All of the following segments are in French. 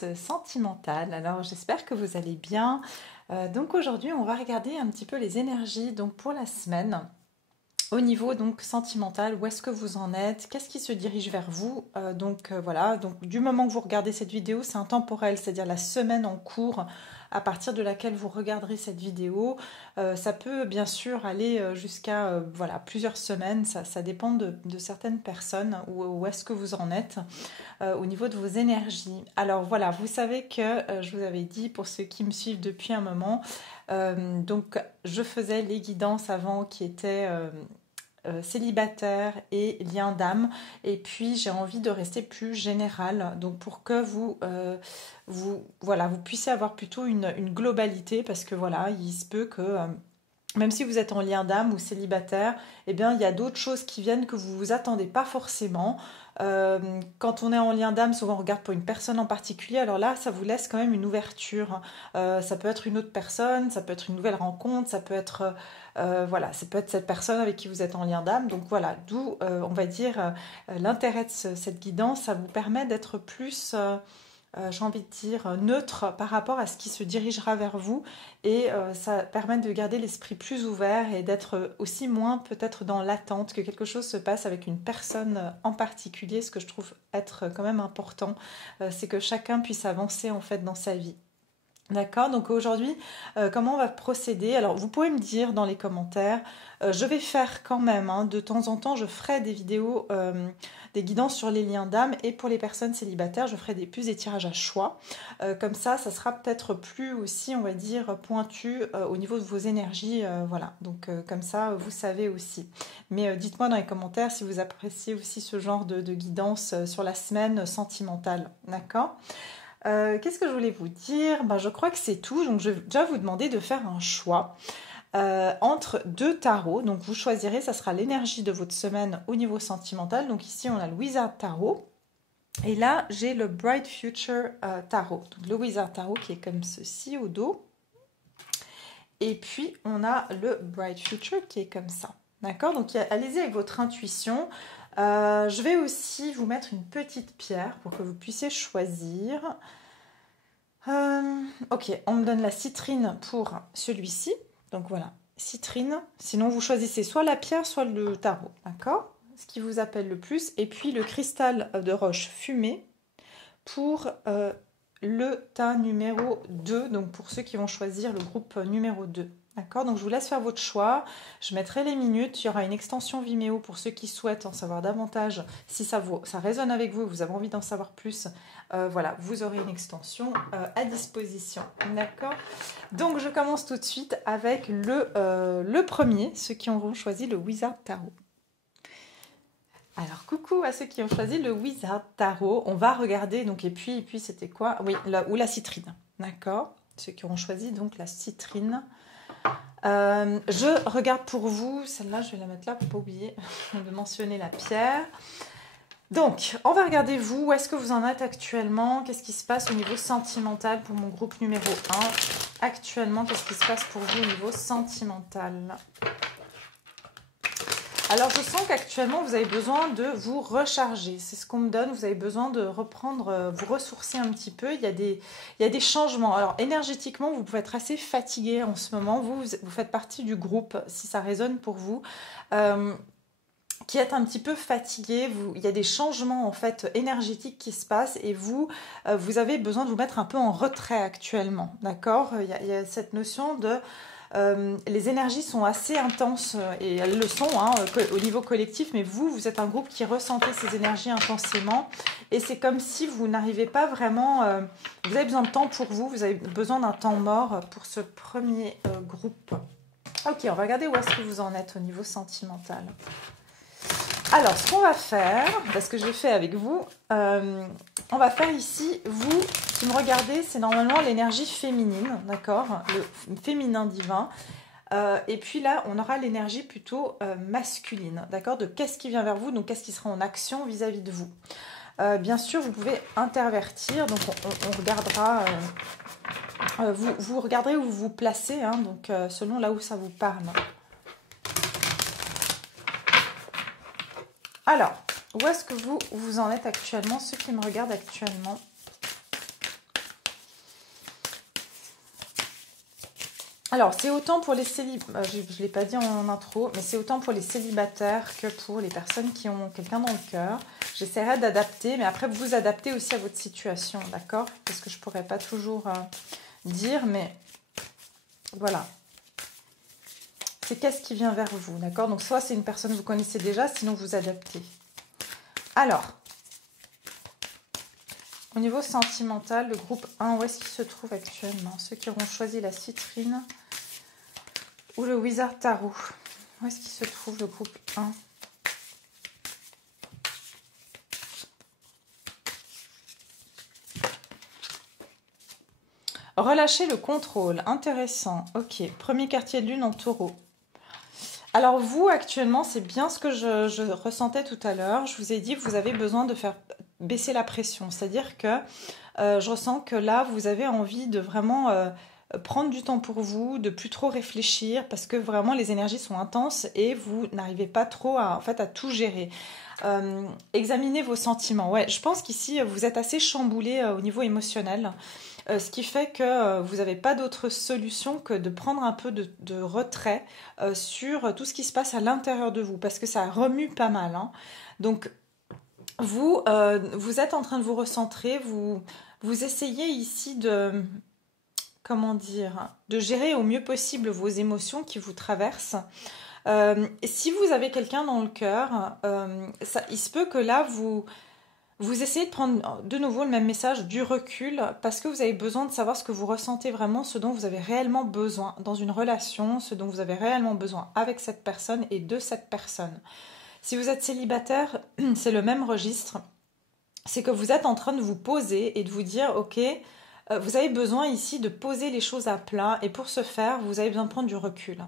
guidance sentimentale. Alors j'espère que vous allez bien. Donc aujourd'hui on va regarder un petit peu les énergies donc pour la semaine. Au niveau donc sentimental, où est-ce que vous en êtes? Qu'est-ce qui se dirige vers vous? Voilà, donc du moment que vous regardez cette vidéo, c'est intemporel, c'est-à-dire la semaine en cours à partir de laquelle vous regarderez cette vidéo. Ça peut bien sûr aller jusqu'à voilà, plusieurs semaines, ça dépend de certaines personnes, où est-ce que vous en êtes au niveau de vos énergies. Alors voilà, vous savez que je vous avais dit, pour ceux qui me suivent depuis un moment, donc je faisais les guidances avant qui étaient célibataire et lien d'âme, et puis j'ai envie de rester plus général, donc pour que voilà, vous puissiez avoir plutôt une globalité, parce que voilà, il se peut que même si vous êtes en lien d'âme ou célibataire, eh bien, il y a d'autres choses qui viennent que vous ne vous attendez pas forcément. Quand on est en lien d'âme, souvent on regarde pour une personne en particulier. Alors là, ça vous laisse quand même une ouverture. Ça peut être une autre personne, ça peut être une nouvelle rencontre, ça peut être, voilà, ça peut être cette personne avec qui vous êtes en lien d'âme. Donc voilà, d'où, on va dire, l'intérêt de cette guidance. Ça vous permet d'être plus... j'ai envie de dire, neutre par rapport à ce qui se dirigera vers vous, et ça permet de garder l'esprit plus ouvert et d'être aussi moins peut-être dans l'attente que quelque chose se passe avec une personne en particulier. Ce que je trouve être quand même important, c'est que chacun puisse avancer en fait dans sa vie. D'accord, donc aujourd'hui, comment on va procéder? Alors, vous pouvez me dire dans les commentaires, je vais faire quand même, hein, de temps en temps, je ferai des vidéos, des guidances sur les liens d'âme, et pour les personnes célibataires, je ferai plus des tirages à choix. Comme ça sera peut-être plus aussi, on va dire, pointu au niveau de vos énergies, voilà. Donc, comme ça, vous savez aussi. Mais dites-moi dans les commentaires si vous appréciez aussi ce genre de guidance sur la semaine sentimentale, d'accord? Qu'est-ce que je voulais vous dire? Je crois que c'est tout. Donc, je vais déjà vous demander de faire un choix entre deux tarots. Donc, vous choisirez, ça sera l'énergie de votre semaine au niveau sentimental. Donc, ici, on a le Wizard Tarot. Et là, j'ai le Bright Future Tarot. Donc, le Wizard Tarot qui est comme ceci au dos. Et puis, on a le Bright Future qui est comme ça. D'accord? Donc, allez-y avec votre intuition. Je vais aussi vous mettre une petite pierre pour que vous puissiez choisir. Ok, on me donne la citrine pour celui-ci. Donc voilà, citrine. Sinon, vous choisissez soit la pierre, soit le tarot. D'accord? Ce qui vous appelle le plus. Et puis le cristal de roche fumée pour le tas numéro 2. Donc pour ceux qui vont choisir le groupe numéro 2. D'accord, donc je vous laisse faire votre choix. Je mettrai les minutes. Il y aura une extension Vimeo pour ceux qui souhaitent en savoir davantage. Si ça résonne avec vous, vous avez envie d'en savoir plus, voilà, vous aurez une extension à disposition. D'accord, donc je commence tout de suite avec le premier, ceux qui auront choisi le Wizard Tarot. Alors, coucou à ceux qui ont choisi le Wizard Tarot. On va regarder, donc, et puis c'était quoi? Oui, la citrine. D'accord, ceux qui auront choisi donc la citrine. Je regarde pour vous, celle-là je vais la mettre là pour ne pas oublier de mentionner la pierre. Donc on va regarder vous, où est-ce que vous en êtes actuellement, qu'est-ce qui se passe au niveau sentimental pour mon groupe numéro 1. Actuellement, qu'est-ce qui se passe pour vous au niveau sentimental? Alors, je sens qu'actuellement, vous avez besoin de vous recharger. C'est ce qu'on me donne. Vous avez besoin de reprendre, vous ressourcer un petit peu. Il y a des changements. Alors, énergétiquement, vous pouvez être assez fatigué en ce moment. Vous faites partie du groupe, si ça résonne pour vous, qui êtes un petit peu fatigué. Il y a des changements, en fait, énergétiques qui se passent. Et vous avez besoin de vous mettre un peu en retrait actuellement. D'accord? Il y a cette notion de... les énergies sont assez intenses, et elles le sont au niveau collectif, mais vous êtes un groupe qui ressentez ces énergies intensément, et c'est comme si vous n'arrivez pas vraiment, vous avez besoin de temps pour vous avez besoin d'un temps mort pour ce premier groupe. Ok, on va regarder où est-ce que vous en êtes au niveau sentimental. Alors, ce qu'on va faire, parce que j'ai fait avec vous, on va faire ici, vous qui me regardez, c'est normalement l'énergie féminine, d'accord, le féminin divin. Et puis là, on aura l'énergie plutôt masculine, d'accord, de qu'est-ce qui vient vers vous, donc qu'est-ce qui sera en action vis-à-vis de vous. Bien sûr, vous pouvez intervertir, donc on regardera, vous regarderez où vous vous placez, hein, donc selon là où ça vous parle. Alors, où est-ce que vous en êtes actuellement, ceux qui me regardent actuellement? Alors, c'est autant pour les célibataires, je ne l'ai pas dit en intro, mais c'est autant pour les célibataires que pour les personnes qui ont quelqu'un dans le cœur. J'essaierai d'adapter, mais après, vous adaptez aussi à votre situation, d'accord? Parce que je ne pourrais pas toujours dire, mais voilà. C'est qu'est-ce qui vient vers vous, d'accord? Donc, soit c'est une personne que vous connaissez déjà, sinon vous adaptez. Alors, au niveau sentimental, le groupe 1, où est-ce qu'il se trouve actuellement? Ceux qui auront choisi la citrine ou le Wizard Tarot. Où est-ce qu'il se trouve le groupe 1? Relâcher le contrôle. Intéressant. Ok. Premier quartier de lune en taureau. Alors vous, actuellement, c'est bien ce que je ressentais tout à l'heure. Je vous ai dit que vous avez besoin de faire baisser la pression. C'est-à-dire que je ressens que là, vous avez envie de vraiment prendre du temps pour vous, de plus trop réfléchir, parce que vraiment, les énergies sont intenses et vous n'arrivez pas trop en fait, à tout gérer. Examinez vos sentiments. Ouais, je pense qu'ici, vous êtes assez chamboulé au niveau émotionnel. Ce qui fait que vous n'avez pas d'autre solution que de prendre un peu de retrait sur tout ce qui se passe à l'intérieur de vous, parce que ça remue pas mal, hein. Donc, vous êtes en train de vous recentrer, vous essayez ici de, comment dire, de gérer au mieux possible vos émotions qui vous traversent. Si vous avez quelqu'un dans le cœur, il se peut que là, vous essayez de prendre de nouveau le même message, du recul, parce que vous avez besoin de savoir ce que vous ressentez vraiment, ce dont vous avez réellement besoin dans une relation, ce dont vous avez réellement besoin avec cette personne et de cette personne. Si vous êtes célibataire, c'est le même registre. C'est que vous êtes en train de vous poser et de vous dire, ok, vous avez besoin ici de poser les choses à plat, et pour ce faire, vous avez besoin de prendre du recul.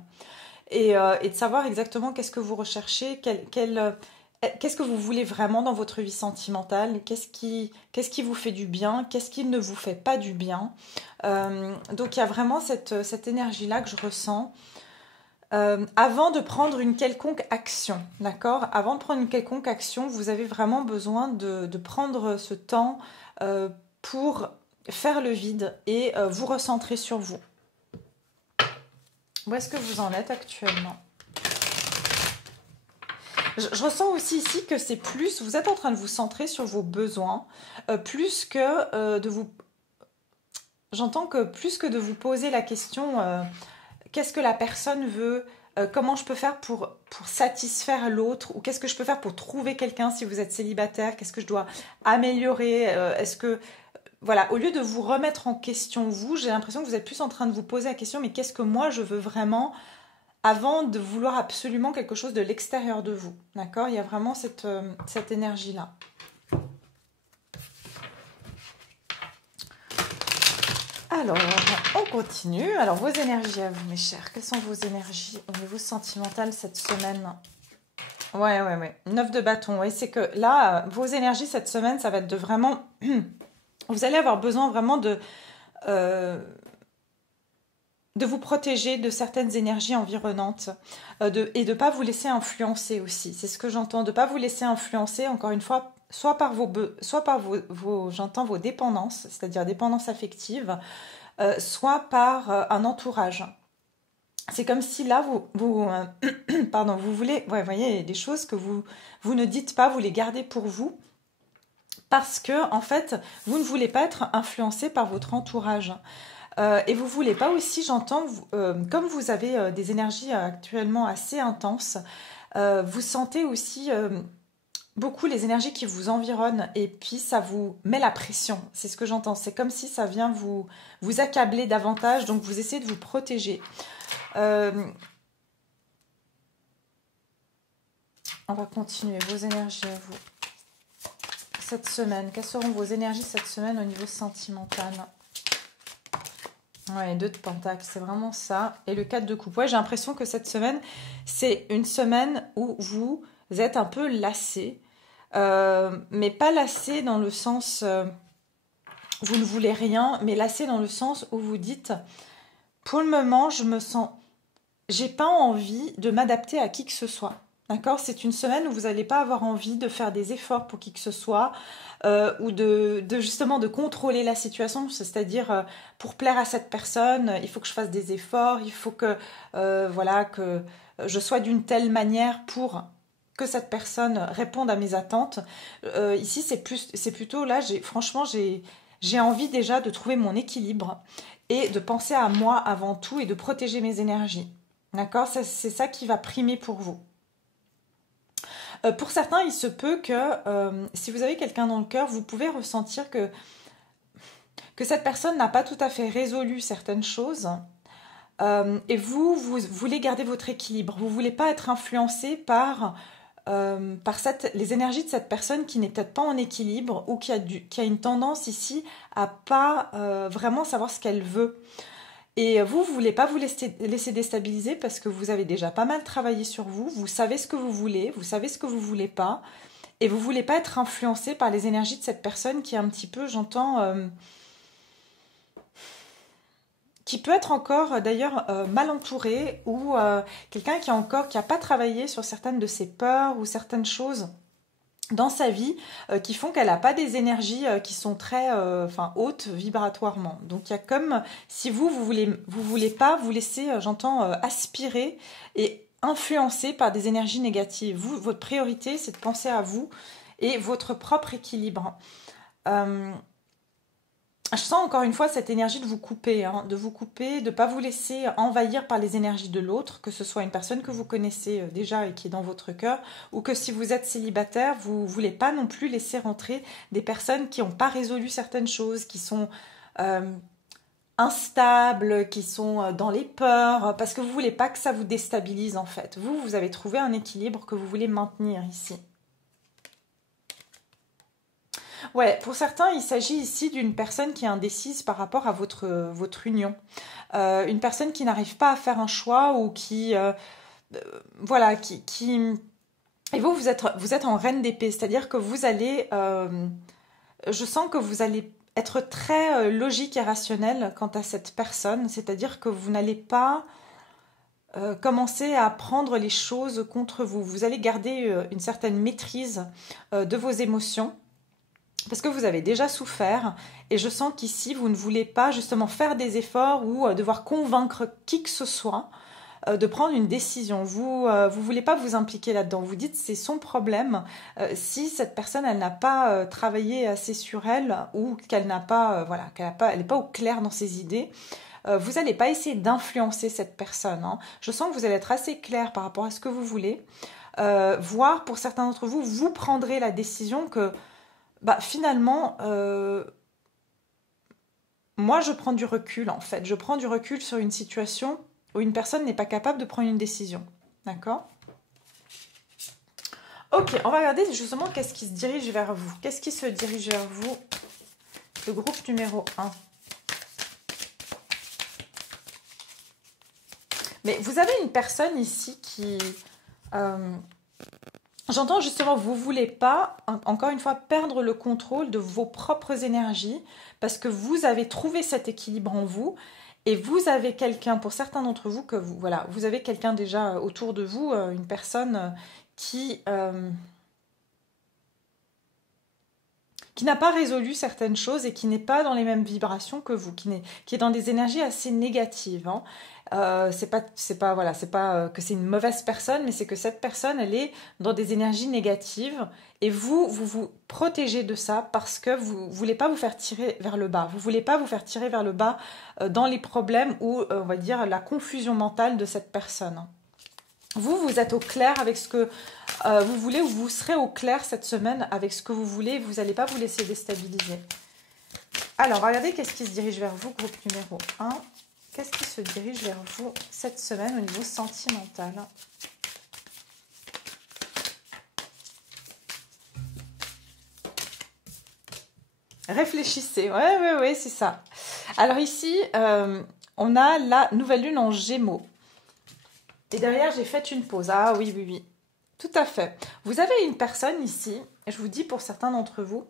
Et de savoir exactement qu'est-ce que vous recherchez, qu'est-ce que vous voulez vraiment dans votre vie sentimentale, qu'est-ce qui vous fait du bien, qu'est-ce qui ne vous fait pas du bien. Donc il y a vraiment cette énergie-là que je ressens. Avant de prendre une quelconque action, d'accord? Avant de prendre une quelconque action, vous avez vraiment besoin de prendre ce temps pour faire le vide et vous recentrer sur vous. Où est-ce que vous en êtes actuellement? Je ressens aussi ici que c'est plus, vous êtes en train de vous centrer sur vos besoins, plus que de vous... J'entends que plus que de vous poser la question, qu'est-ce que la personne veut, comment je peux faire pour satisfaire l'autre, ou qu'est-ce que je peux faire pour trouver quelqu'un si vous êtes célibataire, qu'est-ce que je dois améliorer, est-ce que... Voilà, au lieu de vous remettre en question vous, j'ai l'impression que vous êtes plus en train de vous poser la question, mais qu'est-ce que moi je veux vraiment, avant de vouloir absolument quelque chose de l'extérieur de vous. D'accord? Il y a vraiment cette énergie-là. Alors, on continue. Alors, vos énergies à vous, mes chers. Quelles sont vos énergies au niveau sentimental cette semaine? Ouais. 9 de bâton. Oui, c'est que là, vos énergies cette semaine, ça va être de vraiment... Vous allez avoir besoin vraiment de vous protéger de certaines énergies environnantes et de ne pas vous laisser influencer aussi. C'est ce que j'entends, de ne pas vous laisser influencer, encore une fois, soit par j'entends vos dépendances, c'est-à-dire dépendances affectives, soit par un entourage. C'est comme si là, pardon, vous voulez, ouais, vous voyez, il y a des choses que vous ne dites pas, vous les gardez pour vous, parce que, en fait, vous ne voulez pas être influencé par votre entourage. Et vous voulez pas aussi, j'entends, comme vous avez des énergies actuellement assez intenses, vous sentez aussi beaucoup les énergies qui vous environnent, et puis ça vous met la pression. C'est ce que j'entends. C'est comme si ça vient vous accabler davantage, donc vous essayez de vous protéger. On va continuer. Vos énergies à vous cette semaine. Quelles seront vos énergies cette semaine au niveau sentimental? Ouais, 2 de pentacle, c'est vraiment ça. Et le 4 de coupe. Ouais, j'ai l'impression que cette semaine, c'est une semaine où vous êtes un peu lassé. Mais pas lassé dans le sens... vous ne voulez rien, mais lassé dans le sens où vous dites... Pour le moment, je me sens... J'ai pas envie de m'adapter à qui que ce soit. D'accord? C'est une semaine où vous n'allez pas avoir envie de faire des efforts pour qui que ce soit, ou justement de contrôler la situation, c'est-à-dire pour plaire à cette personne, il faut que je fasse des efforts, il faut que voilà que je sois d'une telle manière pour que cette personne réponde à mes attentes. Ici, c'est plutôt là, franchement, j'ai envie déjà de trouver mon équilibre et de penser à moi avant tout et de protéger mes énergies. D'accord? C'est ça qui va primer pour vous. Pour certains, il se peut que si vous avez quelqu'un dans le cœur, vous pouvez ressentir que cette personne n'a pas tout à fait résolu certaines choses. Et vous voulez garder votre équilibre. Vous ne voulez pas être influencé par les énergies de cette personne qui n'est peut-être pas en équilibre ou qui a une tendance ici à pas vraiment savoir ce qu'elle veut. Et vous ne voulez pas vous laisser déstabiliser parce que vous avez déjà pas mal travaillé sur vous, vous savez ce que vous savez ce que vous voulez pas, et vous ne voulez pas être influencé par les énergies de cette personne qui est un petit peu, j'entends, qui peut être encore d'ailleurs mal entourée, ou quelqu'un qui n'a pas travaillé sur certaines de ses peurs ou certaines choses dans sa vie qui font qu'elle n'a pas des énergies qui sont très hautes vibratoirement. Donc il y a comme si vous voulez pas vous laisser, j'entends, aspirer et influencer par des énergies négatives. Vous, votre priorité, c'est de penser à vous et votre propre équilibre. Je sens encore une fois cette énergie de vous couper, de ne pas vous laisser envahir par les énergies de l'autre, que ce soit une personne que vous connaissez déjà et qui est dans votre cœur, ou que si vous êtes célibataire, vous ne voulez pas non plus laisser rentrer des personnes qui n'ont pas résolu certaines choses, qui sont instables, qui sont dans les peurs, parce que vous ne voulez pas que ça vous déstabilise en fait. Vous avez trouvé un équilibre que vous voulez maintenir ici. Ouais, pour certains, il s'agit ici d'une personne qui est indécise par rapport à votre union. Une personne qui n'arrive pas à faire un choix ou qui... voilà, qui... Et vous êtes en reine d'épée, c'est-à-dire que vous allez... je sens que vous allez être très logique et rationnel quant à cette personne, c'est-à-dire que vous n'allez pas commencer à prendre les choses contre vous. Vous allez garder une certaine maîtrise de vos émotions, parce que vous avez déjà souffert, et je sens qu'ici, vous ne voulez pas justement faire des efforts ou devoir convaincre qui que ce soit de prendre une décision. Vous voulez pas vous impliquer là-dedans. Vous dites c'est son problème. Si cette personne, elle n'a pas travaillé assez sur elle, ou qu'elle n'a pas, elle n'est pas au clair dans ses idées, vous n'allez pas essayer d'influencer cette personne. Je sens que vous allez être assez clair par rapport à ce que vous voulez. Voire pour certains d'entre vous, vous prendrez la décision que finalement, moi, je prends du recul, en fait. Je prends du recul sur une situation où une personne n'est pas capable de prendre une décision. D'accord? Ok, on va regarder justement qu'est-ce qui se dirige vers vous. Qu'est-ce qui se dirige vers vous? Le groupe numéro 1. Mais vous avez une personne ici qui... J'entends justement, vous ne voulez pas, encore une fois, perdre le contrôle de vos propres énergies parce que vous avez trouvé cet équilibre en vous et vous avez quelqu'un, pour certains d'entre vous, vous avez quelqu'un déjà autour de vous, une personne qui n'a pas résolu certaines choses et qui n'est pas dans les mêmes vibrations que vous, qui est dans des énergies assez négatives. C'est pas que c'est une mauvaise personne, mais c'est que cette personne, elle est dans des énergies négatives et vous protégez de ça parce que vous voulez pas vous faire tirer vers le bas. Vous voulez pas vous faire tirer vers le bas dans les problèmes ou on va dire la confusion mentale de cette personne. Vous êtes au clair avec ce que vous voulez, ou vous serez au clair cette semaine avec ce que vous voulez. Vous n'allez pas vous laisser déstabiliser. Alors, regardez qu'est-ce qui se dirige vers vous, groupe numéro 1. Qu'est-ce qui se dirige vers vous cette semaine au niveau sentimental? Réfléchissez. Ouais, c'est ça. Alors ici, on a la nouvelle lune en Gémeaux. Et derrière, j'ai fait une pause. Ah oui. Tout à fait. Vous avez une personne ici, je vous dis pour certains d'entre vous,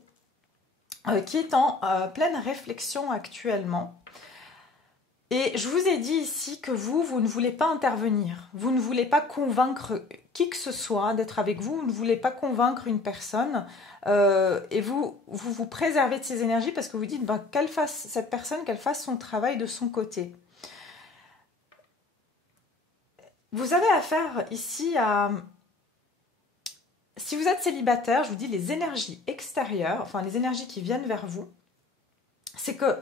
qui est en pleine réflexion actuellement. Et je vous ai dit ici que vous ne voulez pas intervenir. Vous ne voulez pas convaincre qui que ce soit d'être avec vous. Vous ne voulez pas convaincre une personne. Et vous préservez de ces énergies parce que vous dites qu'elle fasse, cette personne, qu'elle fasse son travail de son côté. Vous avez affaire ici à... Si vous êtes célibataire, je vous dis les énergies extérieures, enfin les énergies qui viennent vers vous, c'est que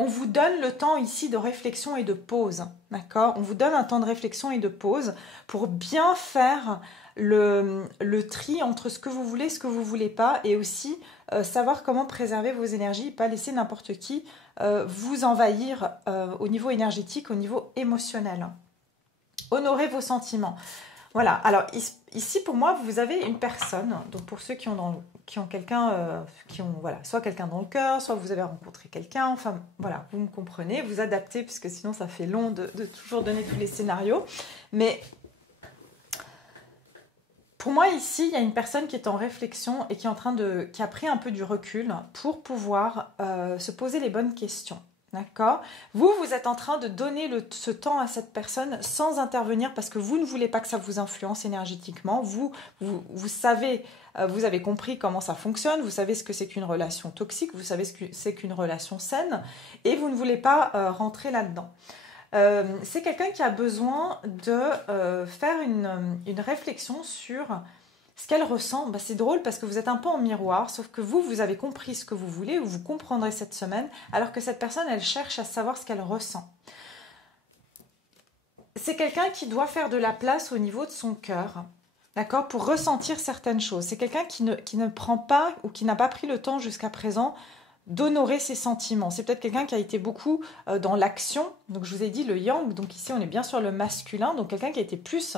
on vous donne le temps ici de réflexion et de pause, d'accord? On vous donne un temps de réflexion et de pause pour bien faire le tri entre ce que vous voulez et ce que vous ne voulez pas, et aussi savoir comment préserver vos énergies, pas laisser n'importe qui vous envahir au niveau énergétique, au niveau émotionnel. Honorez vos sentiments. Voilà, alors ici pour moi, vous avez une personne, donc pour ceux qui ont quelqu'un, voilà, soit quelqu'un dans le cœur, soit vous avez rencontré quelqu'un, enfin voilà, vous me comprenez, vous adaptez, parce que sinon ça fait long de toujours donner tous les scénarios. Mais pour moi ici, il y a une personne qui est en réflexion et qui a pris un peu du recul pour pouvoir se poser les bonnes questions. D'accord? Vous êtes en train de donner ce temps à cette personne sans intervenir parce que vous ne voulez pas que ça vous influence énergétiquement. Vous savez, vous avez compris comment ça fonctionne, vous savez ce que c'est qu'une relation toxique, vous savez ce que c'est qu'une relation saine et vous ne voulez pas rentrer là-dedans. C'est quelqu'un qui a besoin de faire une réflexion sur ce qu'elle ressent. C'est drôle parce que vous êtes un peu en miroir, sauf que vous avez compris ce que vous voulez ou vous comprendrez cette semaine, alors que cette personne, elle cherche à savoir ce qu'elle ressent. C'est quelqu'un qui doit faire de la place au niveau de son cœur, d'accord, pour ressentir certaines choses. C'est quelqu'un qui ne prend pas ou qui n'a pas pris le temps jusqu'à présent d'honorer ses sentiments. C'est peut-être quelqu'un qui a été beaucoup dans l'action. Donc je vous ai dit le yang, donc ici on est bien sur le masculin, donc quelqu'un qui a été plus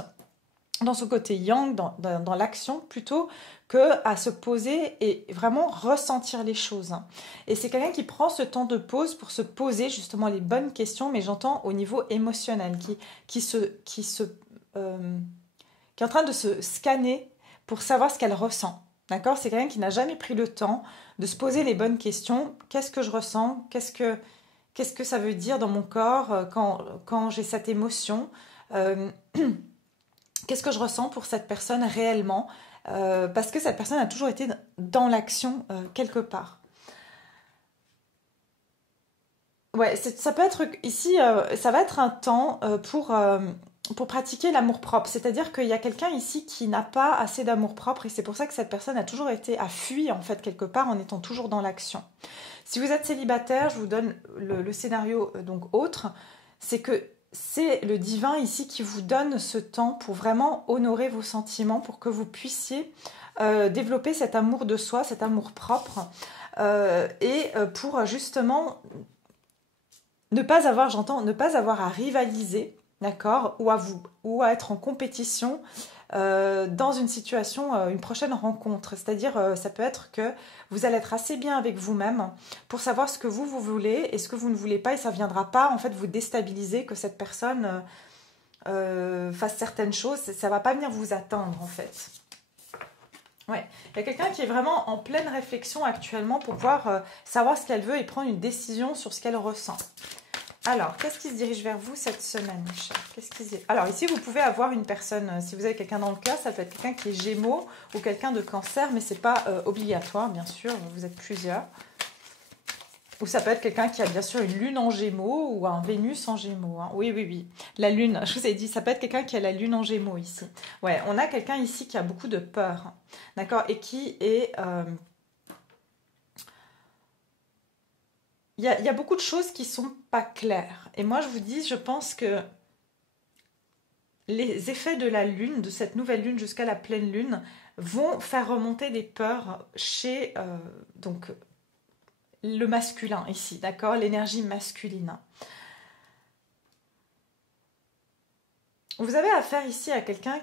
dans ce côté yang, dans l'action, plutôt que à se poser et vraiment ressentir les choses. Et c'est quelqu'un qui prend ce temps de pause pour se poser justement les bonnes questions, mais j'entends au niveau émotionnel, qui est en train de se scanner pour savoir ce qu'elle ressent. D'accord? C'est quelqu'un qui n'a jamais pris le temps de se poser les bonnes questions. Qu'est-ce que je ressens? Qu'est-ce que ça veut dire dans mon corps quand j'ai cette émotion? Qu'est-ce que je ressens pour cette personne réellement? Parce que cette personne a toujours été dans l'action quelque part. Ouais, ça peut être ici, ça va être un temps pour pratiquer l'amour-propre. C'est-à-dire qu'il y a quelqu'un ici qui n'a pas assez d'amour-propre et c'est pour ça que cette personne a fui en fait quelque part en étant toujours dans l'action. Si vous êtes célibataire, je vous donne le scénario donc autre, c'est que c'est le divin ici qui vous donne ce temps pour vraiment honorer vos sentiments, pour que vous puissiez développer cet amour de soi, cet amour propre, et pour justement ne pas avoir à rivaliser, d'accord, ou à être en compétition dans une situation, une prochaine rencontre. C'est-à-dire, ça peut être que vous allez être assez bien avec vous-même pour savoir ce que vous voulez et ce que vous ne voulez pas, et ça ne viendra pas en fait vous déstabiliser que cette personne fasse certaines choses. Ça ne va pas venir vous atteindre en fait. Ouais. Il y a quelqu'un qui est vraiment en pleine réflexion actuellement pour pouvoir savoir ce qu'elle veut et prendre une décision sur ce qu'elle ressent. Alors, qu'est-ce qui se dirige vers vous cette semaine, mes chers? Alors, ici, vous pouvez avoir une personne, si vous avez quelqu'un dans le cœur, ça peut être quelqu'un qui est Gémeaux ou quelqu'un de Cancer, mais ce n'est pas obligatoire, bien sûr, vous êtes plusieurs. Ou ça peut être quelqu'un qui a bien sûr une Lune en Gémeaux ou un Vénus en Gémeaux. Hein. Oui. La Lune, je vous ai dit, ça peut être quelqu'un qui a la Lune en Gémeaux ici. Ouais, on a quelqu'un ici qui a beaucoup de peur, d'accord, et qui est... Il y a beaucoup de choses qui sont pas claires. Et moi, je vous dis, je pense que les effets de la Lune, de cette nouvelle Lune jusqu'à la pleine Lune, vont faire remonter des peurs chez donc le masculin ici, d'accord, l'énergie masculine. Vous avez affaire ici à quelqu'un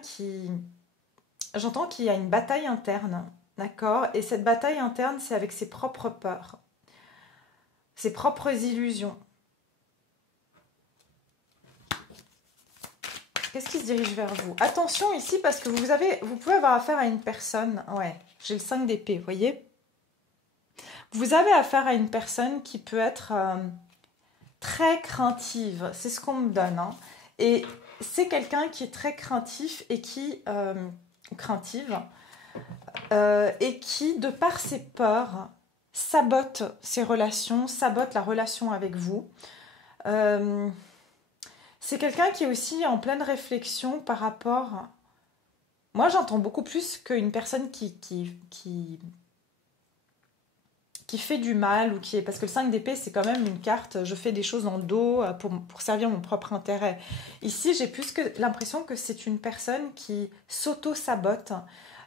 j'entends qu'il y a une bataille interne, d'accord, et cette bataille interne, c'est avec ses propres peurs. Ses propres illusions. Qu'est-ce qui se dirige vers vous? Attention ici parce que vous pouvez avoir affaire à une personne. Ouais, j'ai le 5 d'épée, vous voyez? Vous avez affaire à une personne qui peut être très craintive, c'est ce qu'on me donne, hein. Et c'est quelqu'un qui est très craintif et qui... craintive, et qui, de par ses peurs, sabote ses relations, sabote la relation avec vous. C'est quelqu'un qui est aussi en pleine réflexion par rapport... Moi, j'entends beaucoup plus qu'une personne qui fait du mal, ou qui est... Parce que le 5 d'épée, c'est quand même une carte, je fais des choses dans le dos pour servir mon propre intérêt. Ici, j'ai plus que l'impression que c'est une personne qui s'auto-sabote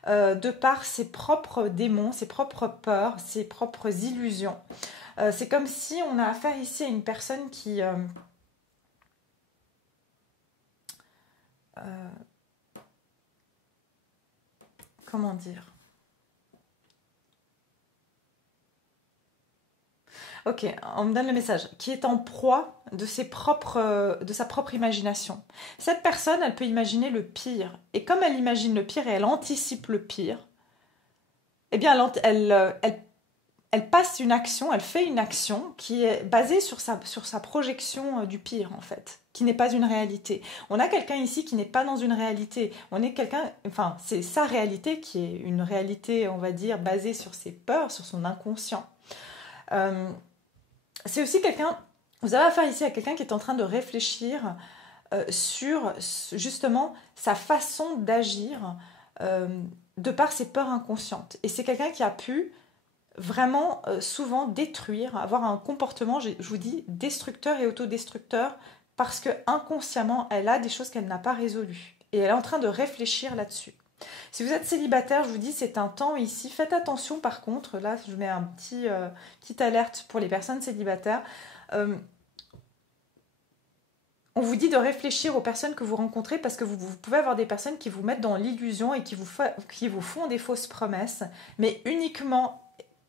de par ses propres démons, ses propres peurs, ses propres illusions. C'est comme si on a affaire ici à une personne qui... comment dire? Ok, on me donne le message. Qui est en proie de de sa propre imagination. Cette personne, elle peut imaginer le pire. Et comme elle imagine le pire et elle anticipe le pire, eh bien, elle passe une action, elle fait une action qui est basée sur sa projection du pire, en fait, qui n'est pas une réalité. On a quelqu'un ici qui n'est pas dans une réalité. On est quelqu'un, enfin, c'est sa réalité qui est une réalité, on va dire, basée sur ses peurs, sur son inconscient. C'est aussi quelqu'un, vous avez affaire ici à quelqu'un qui est en train de réfléchir sur justement sa façon d'agir de par ses peurs inconscientes. Et c'est quelqu'un qui a pu vraiment souvent détruire, avoir un comportement, je vous dis, destructeur et autodestructeur, parce que inconsciemment, elle a des choses qu'elle n'a pas résolues. Et elle est en train de réfléchir là-dessus. Si vous êtes célibataire, je vous dis, c'est un temps ici. Faites attention par contre, là je mets un petite alerte pour les personnes célibataires. On vous dit de réfléchir aux personnes que vous rencontrez parce que vous pouvez avoir des personnes qui vous mettent dans l'illusion et qui vous font des fausses promesses, mais uniquement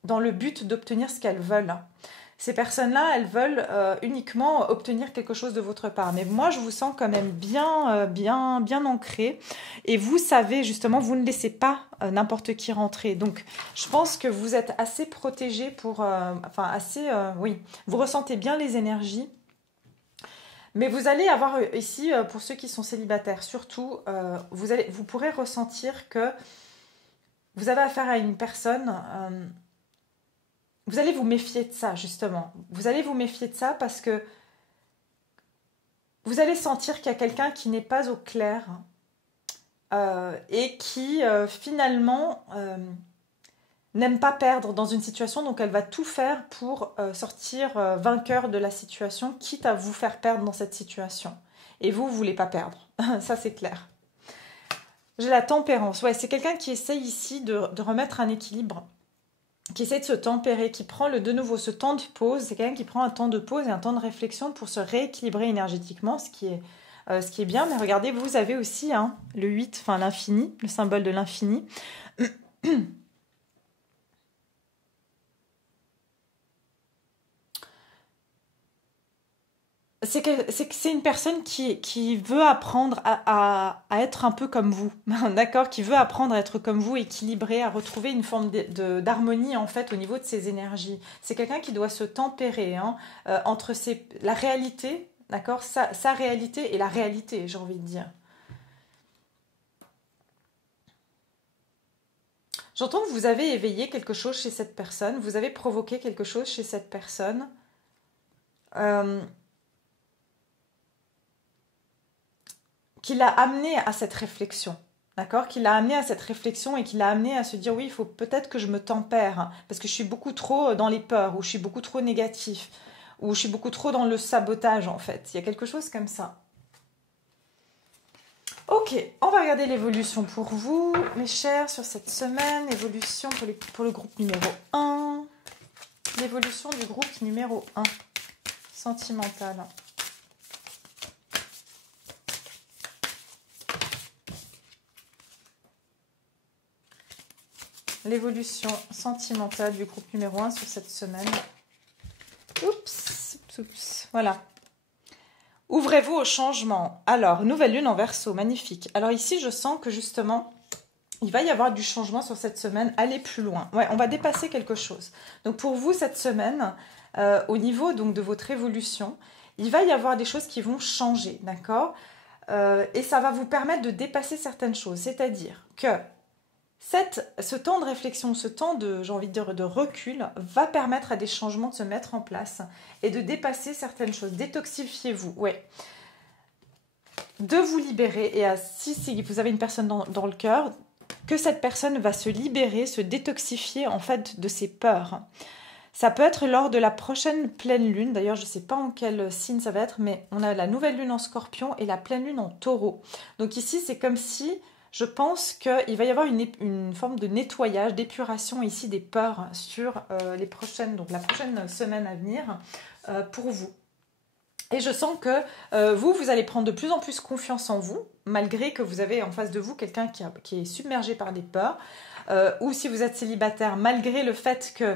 dans le but d'obtenir ce qu'elles veulent. Ces personnes-là, elles veulent uniquement obtenir quelque chose de votre part. Mais moi, je vous sens quand même bien ancré. Et vous savez, justement, vous ne laissez pas n'importe qui rentrer. Donc, je pense que vous êtes assez protégé pour... oui, vous ressentez bien les énergies. Mais vous allez avoir ici, pour ceux qui sont célibataires, surtout, vous pourrez ressentir que vous avez affaire à une personne... vous allez vous méfier de ça, justement. Vous allez vous méfier de ça parce que vous allez sentir qu'il y a quelqu'un qui n'est pas au clair et qui, finalement, n'aime pas perdre dans une situation. Donc, elle va tout faire pour sortir vainqueur de la situation, quitte à vous faire perdre dans cette situation. Et vous ne voulez pas perdre. Ça, c'est clair. J'ai la tempérance. Ouais, c'est quelqu'un qui essaye ici de remettre un équilibre, qui essaie de se tempérer, qui prend de nouveau ce temps de pause. C'est quelqu'un qui prend un temps de pause et un temps de réflexion pour se rééquilibrer énergétiquement, ce qui est bien. Mais regardez, vous avez aussi le 8, enfin l'infini, le symbole de l'infini. C'est une personne qui veut apprendre à être un peu comme vous, d'accord? Qui veut apprendre à être comme vous, équilibré, à retrouver une forme d'harmonie en fait au niveau de ses énergies. C'est quelqu'un qui doit se tempérer entre la réalité, d'accord? Sa réalité et la réalité, j'ai envie de dire. J'entends que vous avez éveillé quelque chose chez cette personne, vous avez provoqué quelque chose chez cette personne. Qui l'a amené à cette réflexion, d'accord? Qui l'a amené à cette réflexion et qui l'a amené à se dire oui, il faut peut-être que je me tempère parce que je suis beaucoup trop dans les peurs ou je suis beaucoup trop négatif ou je suis beaucoup trop dans le sabotage en fait. Il y a quelque chose comme ça. Ok, on va regarder l'évolution pour vous, mes chers, sur cette semaine. Évolution pour le groupe numéro 1. L'évolution du groupe numéro 1. Sentimental. L'évolution sentimentale du groupe numéro 1 sur cette semaine. Oups, voilà. Ouvrez-vous au changement. Alors, nouvelle lune en Verseau, magnifique. Alors ici, je sens que justement, il va y avoir du changement sur cette semaine, aller plus loin. Ouais, on va dépasser quelque chose. Donc pour vous, cette semaine, au niveau donc, de votre évolution, il va y avoir des choses qui vont changer, d'accord? Et ça va vous permettre de dépasser certaines choses. C'est-à-dire que ce temps de réflexion, ce temps de, j'ai envie de dire, de recul, va permettre à des changements de se mettre en place et de dépasser certaines choses. Détoxifiez-vous, ouais. De vous libérer, et si vous avez une personne dans le cœur, que cette personne va se libérer, se détoxifier en fait de ses peurs. Ça peut être lors de la prochaine pleine lune, d'ailleurs je ne sais pas en quel signe ça va être, mais on a la nouvelle lune en Scorpion et la pleine lune en Taureau. Donc ici c'est comme si, je pense qu'il va y avoir une forme de nettoyage, d'épuration ici des peurs sur donc la prochaine semaine à venir pour vous. Et je sens que vous allez prendre de plus en plus confiance en vous, malgré que vous avez en face de vous quelqu'un qui est submergé par des peurs, ou si vous êtes célibataire, malgré le fait que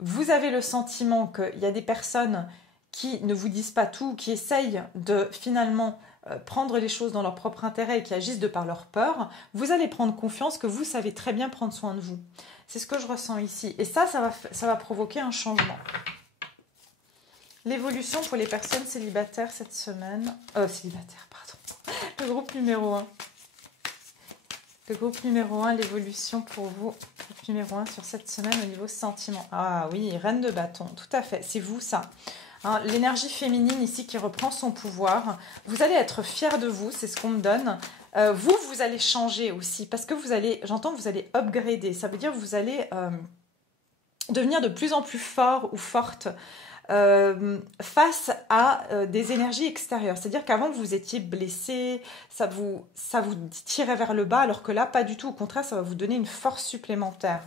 vous avez le sentiment qu'il y a des personnes qui ne vous disent pas tout, qui essayent de finalement prendre les choses dans leur propre intérêt et qui agissent de par leur peur, vous allez prendre confiance que vous savez très bien prendre soin de vous. C'est ce que je ressens ici. Et ça va provoquer un changement. L'évolution pour les personnes célibataires cette semaine. Célibataire, pardon. Le groupe numéro 1. Le groupe numéro 1, l'évolution pour vous. Groupe numéro 1 sur cette semaine au niveau sentiment. Ah oui, reine de bâton, tout à fait. C'est vous ça. Hein, l'énergie féminine ici qui reprend son pouvoir. Vous allez être fiers de vous, c'est ce qu'on me donne. Vous allez changer aussi. Parce que vous allez upgrader. Ça veut dire que vous allez devenir de plus en plus fort ou forte. Face à des énergies extérieures. C'est-à-dire qu'avant, vous étiez blessé, ça vous tirait vers le bas, alors que là, pas du tout. Au contraire, ça va vous donner une force supplémentaire.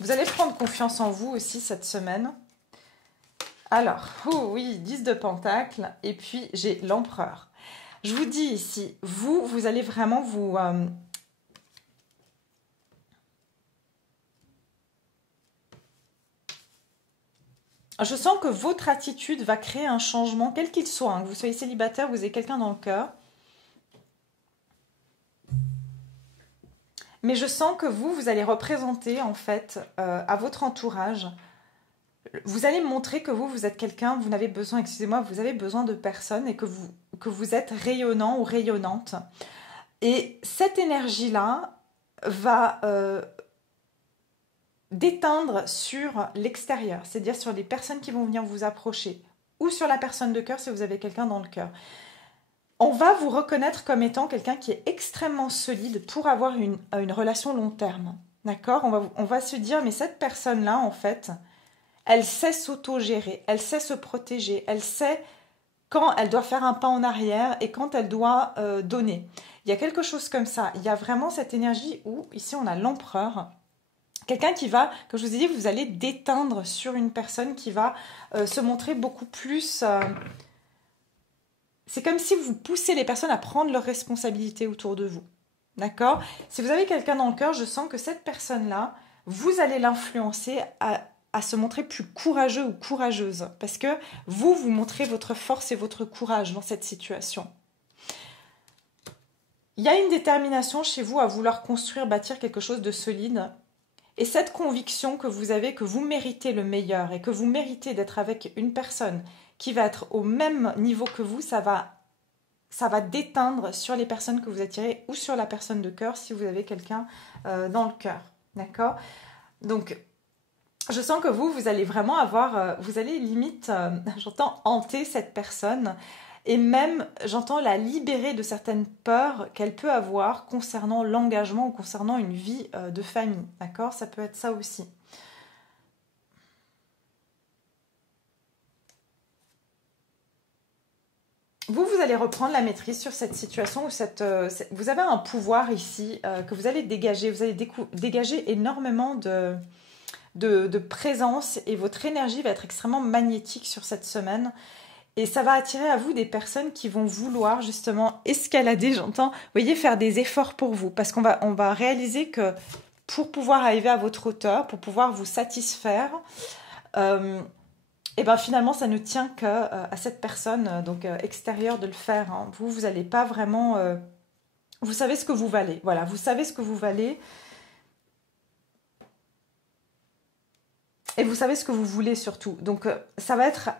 Vous allez prendre confiance en vous aussi cette semaine. Alors, oh oui, 10 de Pentacle, et puis j'ai l'Empereur. Je vous dis ici, vous allez vraiment vous... Je sens que votre attitude va créer un changement, quel qu'il soit. Hein, que vous soyez célibataire, vous ayez quelqu'un dans le cœur. Mais je sens que vous allez représenter en fait à votre entourage. Vous allez montrer que vous êtes quelqu'un, vous n'avez besoin, excusez-moi, vous avez besoin de personne et que vous êtes rayonnant ou rayonnante. Et cette énergie-là va... d'éteindre sur l'extérieur, c'est-à-dire sur les personnes qui vont venir vous approcher ou sur la personne de cœur si vous avez quelqu'un dans le cœur. On va vous reconnaître comme étant quelqu'un qui est extrêmement solide pour avoir une relation long terme. D'accord ? On va se dire, mais cette personne-là, en fait, elle sait s'auto-gérer, elle sait se protéger, elle sait quand elle doit faire un pas en arrière et quand elle doit donner. Il y a quelque chose comme ça. Il y a vraiment cette énergie où, ici, on a l'empereur. Quelqu'un qui va, comme je vous ai dit, vous allez déteindre sur une personne qui va se montrer beaucoup plus... c'est comme si vous poussez les personnes à prendre leurs responsabilités autour de vous. D'accord ? Si vous avez quelqu'un dans le cœur, je sens que cette personne-là, vous allez l'influencer à se montrer plus courageux ou courageuse. Parce que vous montrez votre force et votre courage dans cette situation. Il y a une détermination chez vous à vouloir construire, bâtir quelque chose de solide. Et cette conviction que vous avez que vous méritez le meilleur et que vous méritez d'être avec une personne qui va être au même niveau que vous, ça va déteindre sur les personnes que vous attirez ou sur la personne de cœur si vous avez quelqu'un dans le cœur. D'accord ? Donc, je sens que vous allez vraiment avoir, vous allez limite, j'entends, hanter cette personne. Et même, j'entends la libérer de certaines peurs qu'elle peut avoir concernant l'engagement ou concernant une vie de famille. D'accord ? Ça peut être ça aussi. Vous allez reprendre la maîtrise sur cette situation où vous avez un pouvoir ici que vous allez dégager. Vous allez dégager énormément de présence et votre énergie va être extrêmement magnétique sur cette semaine. Et ça va attirer à vous des personnes qui vont vouloir justement escalader, j'entends, vous voyez, faire des efforts pour vous. Parce qu'on va réaliser que pour pouvoir arriver à votre hauteur, pour pouvoir vous satisfaire, et ben finalement, ça ne tient qu'à cette personne donc extérieure de le faire. Hein. Vous n'allez pas vraiment vous savez ce que vous valez. Voilà, vous savez ce que vous valez. Et vous savez ce que vous voulez surtout. Donc, ça va être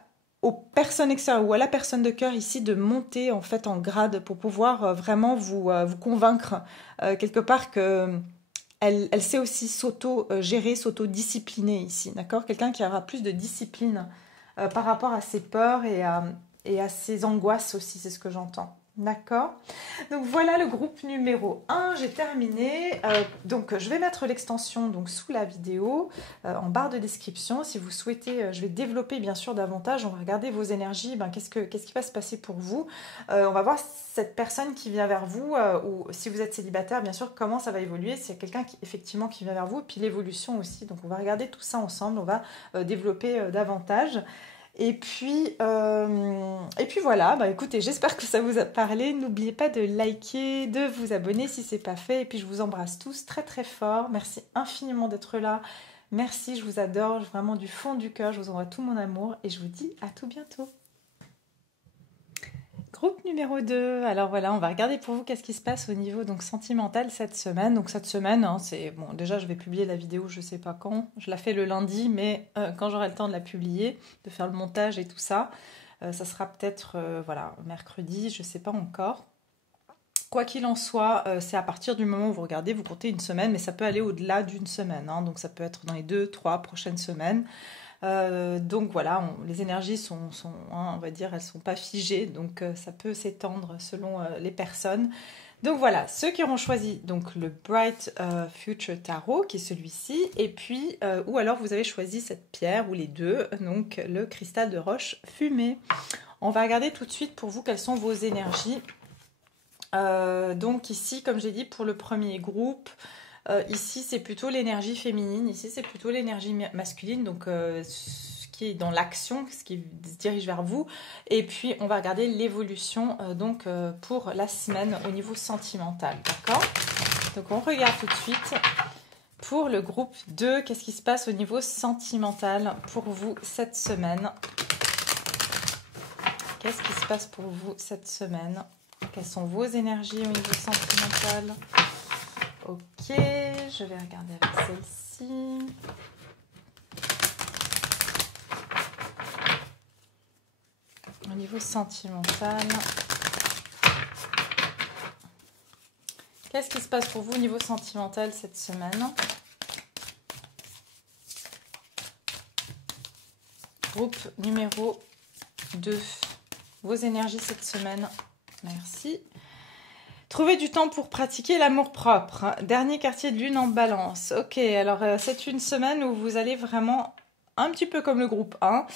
aux personnes extérieures ou à la personne de cœur ici de monter en fait en grade pour pouvoir vraiment vous convaincre quelque part que elle sait aussi s'auto-gérer, s'auto-discipliner ici, d'accord? Quelqu'un qui aura plus de discipline par rapport à ses peurs et à ses angoisses aussi, c'est ce que j'entends. D'accord. Donc voilà le groupe numéro 1, j'ai terminé. Donc je vais mettre l'extension donc sous la vidéo, en barre de description. Si vous souhaitez, je vais développer bien sûr davantage. On va regarder vos énergies, qu'est-ce qui va se passer pour vous. On va voir cette personne qui vient vers vous, ou si vous êtes célibataire, bien sûr, comment ça va évoluer. C'est quelqu'un qui effectivement qui vient vers vous, puis l'évolution aussi. Donc on va regarder tout ça ensemble, on va développer davantage. Et puis voilà, écoutez, j'espère que ça vous a parlé. N'oubliez pas de liker, de vous abonner si ce n'est pas fait. Et puis je vous embrasse tous très très fort. Merci infiniment d'être là. Merci, je vous adore, vraiment du fond du cœur. Je vous envoie tout mon amour et je vous dis à tout bientôt. Groupe numéro 2, alors voilà, on va regarder pour vous qu'est-ce qui se passe au niveau donc sentimental cette semaine. Donc cette semaine, c'est bon, déjà je vais publier la vidéo, je sais pas quand, je la fais le lundi, mais quand j'aurai le temps de la publier, de faire le montage et tout ça, ça sera peut-être voilà, mercredi, je sais pas encore. Quoi qu'il en soit, c'est à partir du moment où vous regardez, vous comptez une semaine, mais ça peut aller au-delà d'une semaine, hein, donc ça peut être dans les 2-3 prochaines semaines. Donc voilà, les énergies sont hein, on va dire, elles sont pas figées, donc ça peut s'étendre selon les personnes. Donc voilà, ceux qui auront choisi donc le Bright Future Tarot, qui est celui-ci, et puis ou alors vous avez choisi cette pierre ou les deux, donc le cristal de roche fumée. On va regarder tout de suite pour vous quelles sont vos énergies. Donc ici, comme j'ai dit, pour le premier groupe. Ici, c'est plutôt l'énergie féminine. Ici, c'est plutôt l'énergie masculine. Donc, ce qui est dans l'action, ce qui se dirige vers vous. Et puis, on va regarder l'évolution pour la semaine au niveau sentimental. D'accord? Donc, on regarde tout de suite pour le groupe 2. Qu'est-ce qui se passe au niveau sentimental pour vous cette semaine? Qu'est-ce qui se passe pour vous cette semaine? Quelles sont vos énergies au niveau sentimental? Ok, je vais regarder avec celle-ci. Au niveau sentimental, qu'est-ce qui se passe pour vous au niveau sentimental cette semaine? Groupe numéro 2. Vos énergies cette semaine. Merci. Trouver du temps pour pratiquer l'amour-propre. Dernier quartier de lune en balance. Ok, alors c'est une semaine où vous allez vraiment, un petit peu comme le groupe 1,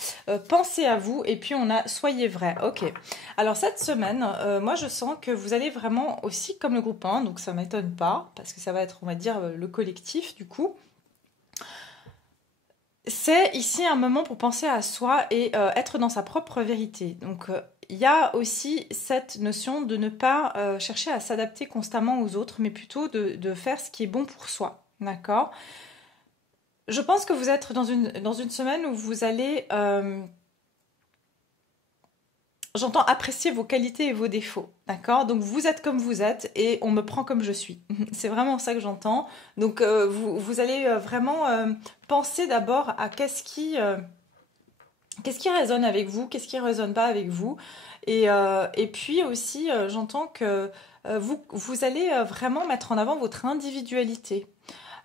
penser à vous et puis on a soyez vrai. Ok, alors cette semaine, moi je sens que vous allez vraiment aussi comme le groupe 1, donc ça ne m'étonne pas, parce que ça va être, on va dire, le collectif du coup. C'est ici un moment pour penser à soi et être dans sa propre vérité. Donc il y a aussi cette notion de ne pas chercher à s'adapter constamment aux autres, mais plutôt de faire ce qui est bon pour soi. D'accord? Je pense que vous êtes dans une semaine où vous allez, j'entends apprécier vos qualités et vos défauts. D'accord? Donc vous êtes comme vous êtes et on me prend comme je suis. C'est vraiment ça que j'entends. Donc vous allez vraiment penser d'abord à qu'est-ce qui résonne avec vous, qu'est-ce qui ne résonne pas avec vous. Et puis aussi, j'entends que vous allez vraiment mettre en avant votre individualité.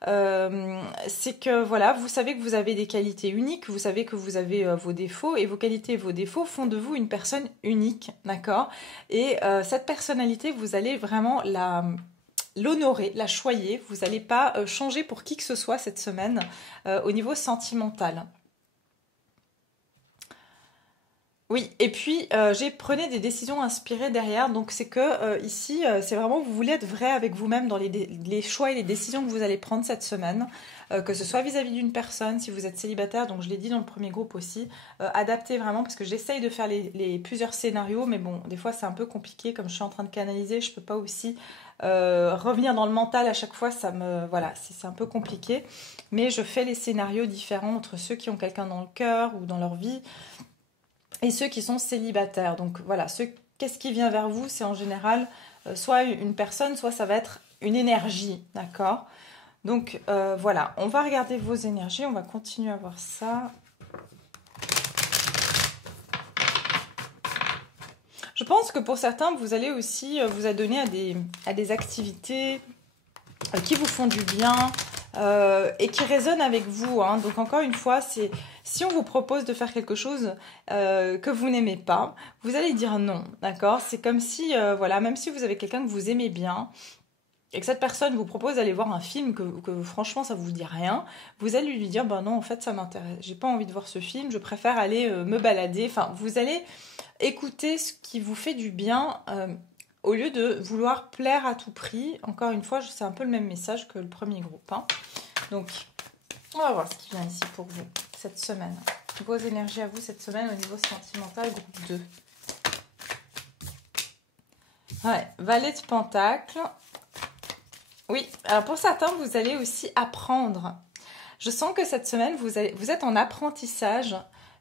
C'est que voilà, vous savez que vous avez des qualités uniques, vous savez que vous avez vos défauts et vos qualités et vos défauts font de vous une personne unique, d'accord? Et cette personnalité, vous allez vraiment l'honorer, la choyer, vous n'allez pas changer pour qui que ce soit cette semaine au niveau sentimental. Oui, et puis j'ai prenez des décisions inspirées derrière, donc c'est que ici, c'est vraiment vous voulez être vrai avec vous-même dans les choix et les décisions que vous allez prendre cette semaine, que ce soit vis-à-vis d'une personne, si vous êtes célibataire, donc je l'ai dit dans le premier groupe aussi, adaptez vraiment, parce que j'essaye de faire les plusieurs scénarios, mais bon, des fois c'est un peu compliqué, comme je suis en train de canaliser, je peux pas aussi revenir dans le mental à chaque fois, voilà, c'est un peu compliqué, mais je fais les scénarios différents entre ceux qui ont quelqu'un dans le cœur ou dans leur vie, et ceux qui sont célibataires. Donc voilà, qu'est-ce qui vient vers vous? C'est en général soit une personne, soit ça va être une énergie, d'accord? Donc voilà, on va regarder vos énergies, on va continuer à voir ça. Je pense que pour certains, vous allez aussi vous adonner à des activités qui vous font du bien et qui résonnent avec vous. Hein. Donc encore une fois, c'est si on vous propose de faire quelque chose que vous n'aimez pas, vous allez dire non, d'accord? C'est comme si, voilà, même si vous avez quelqu'un que vous aimez bien, et que cette personne vous propose d'aller voir un film que franchement ça vous dit rien, vous allez lui dire ben non en fait ça m'intéresse, j'ai pas envie de voir ce film, je préfère aller me balader. Enfin, vous allez écouter ce qui vous fait du bien au lieu de vouloir plaire à tout prix. Encore une fois, c'est un peu le même message que le premier groupe. Hein. Donc, on va voir ce qui vient ici pour vous cette semaine. Vos énergies à vous cette semaine au niveau sentimental, groupe 2. Ouais, Valet de Pentacle. Oui, alors pour certains, vous allez aussi apprendre. Je sens que cette semaine, vous êtes en apprentissage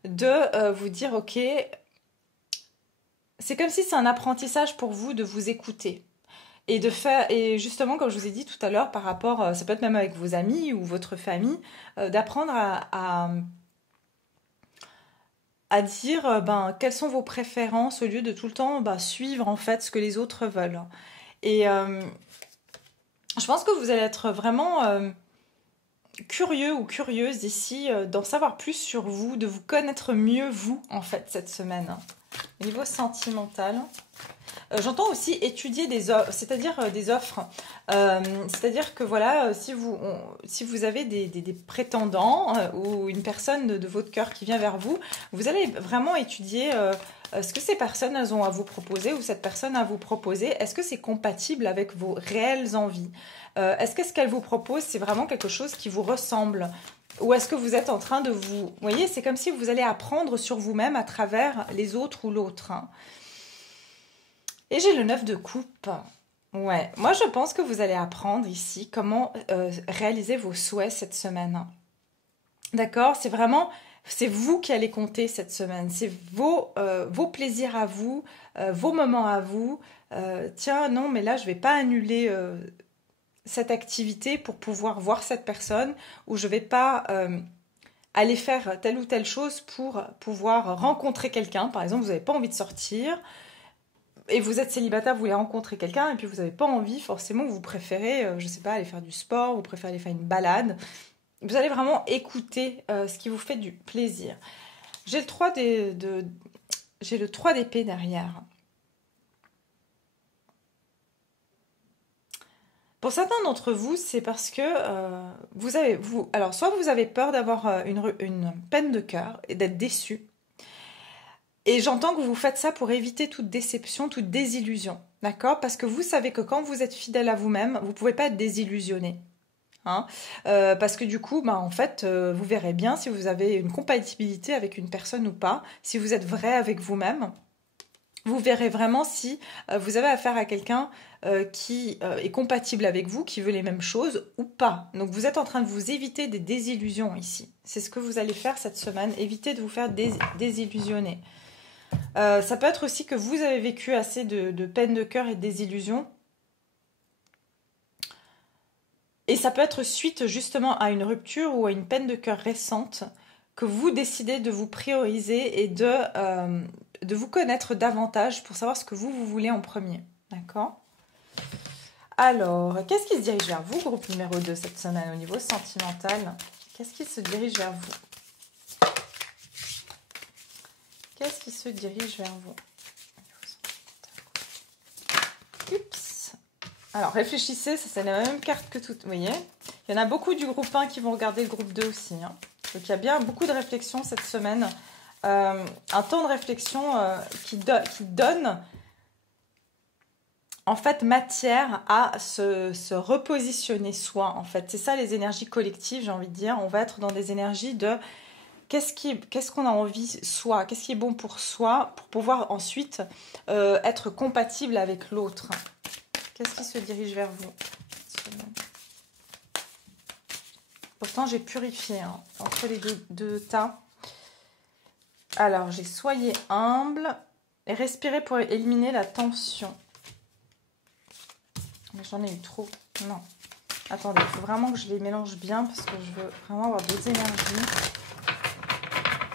de vous dire, ok, c'est comme si c'est un apprentissage pour vous de vous écouter. Et de faire, et justement, comme je vous ai dit tout à l'heure, par rapport, ça peut être même avec vos amis ou votre famille, d'apprendre à dire quelles sont vos préférences au lieu de tout le temps suivre en fait ce que les autres veulent. Et je pense que vous allez être vraiment curieux ou curieuse ici d'en savoir plus sur vous, de vous connaître mieux vous en fait cette semaine. Au niveau sentimental, j'entends aussi étudier des offres, c'est-à-dire des offres. C'est-à-dire que voilà, si vous avez des prétendants ou une personne de votre cœur qui vient vers vous, vous allez vraiment étudier ce que ces personnes elles ont à vous proposer ou cette personne a à vous proposer. Est-ce que c'est compatible avec vos réelles envies? Est-ce que ce qu'elle vous propose, c'est vraiment quelque chose qui vous ressemble? Ou est-ce que vous êtes en train de vous... Vous voyez, c'est comme si vous allez apprendre sur vous-même à travers les autres ou l'autre. Hein. Et j'ai le 9 de coupe. Ouais, moi je pense que vous allez apprendre ici comment réaliser vos souhaits cette semaine. D'accord? C'est vous qui allez compter cette semaine. C'est vos plaisirs à vous, vos moments à vous. Tiens, non, mais là je vais pas annuler cette activité pour pouvoir voir cette personne, ou je vais pas aller faire telle ou telle chose pour pouvoir rencontrer quelqu'un. Par exemple, vous n'avez pas envie de sortir et vous êtes célibataire, vous voulez rencontrer quelqu'un et puis vous n'avez pas envie, forcément vous préférez, je sais pas, aller faire du sport, vous préférez aller faire une balade. Vous allez vraiment écouter ce qui vous fait du plaisir. J'ai le 3 d'épée derrière. Pour certains d'entre vous, c'est parce que alors soit vous avez peur d'avoir une peine de cœur et d'être déçu. Et j'entends que vous faites ça pour éviter toute déception, toute désillusion, d'accord? Parce que vous savez que quand vous êtes fidèle à vous-même, vous ne pouvez pas être désillusionné. Hein, parce que du coup, en fait, vous verrez bien si vous avez une compatibilité avec une personne ou pas, si vous êtes vrai avec vous-même. Vous verrez vraiment si vous avez affaire à quelqu'un qui est compatible avec vous, qui veut les mêmes choses ou pas. Donc vous êtes en train de vous éviter des désillusions ici. C'est ce que vous allez faire cette semaine, éviter de vous faire désillusionner. Ça peut être aussi que vous avez vécu assez de peine de cœur et de désillusions. Et ça peut être suite justement à une rupture ou à une peine de cœur récente que vous décidez de vous prioriser et de vous connaître davantage pour savoir ce que vous voulez en premier. D'accord? Alors, qu'est-ce qui se dirige vers vous, groupe numéro 2, cette semaine au niveau sentimental? Qu'est-ce qui se dirige vers vous? Qu'est-ce qui se dirige vers vous? Oups. Alors, réfléchissez, ça c'est la même carte que tout. Vous voyez? Il y en a beaucoup du groupe 1 qui vont regarder le groupe 2 aussi. Hein. Donc, il y a bien beaucoup de réflexion cette semaine. Un temps de réflexion qui donne en fait matière à se repositionner soi. En fait, c'est ça les énergies collectives, j'ai envie de dire. On va être dans des énergies de qu'est-ce qu'on a envie soi, qu'est-ce qui est bon pour soi, pour pouvoir ensuite être compatible avec l'autre. Qu'est-ce qui se dirige vers vous? Pourtant, j'ai purifié entre les deux tas. Alors, j'ai soyez humble et respirez pour éliminer la tension. J'en ai eu trop. Non. Attendez, il faut vraiment que je les mélange bien parce que je veux vraiment avoir deux énergies.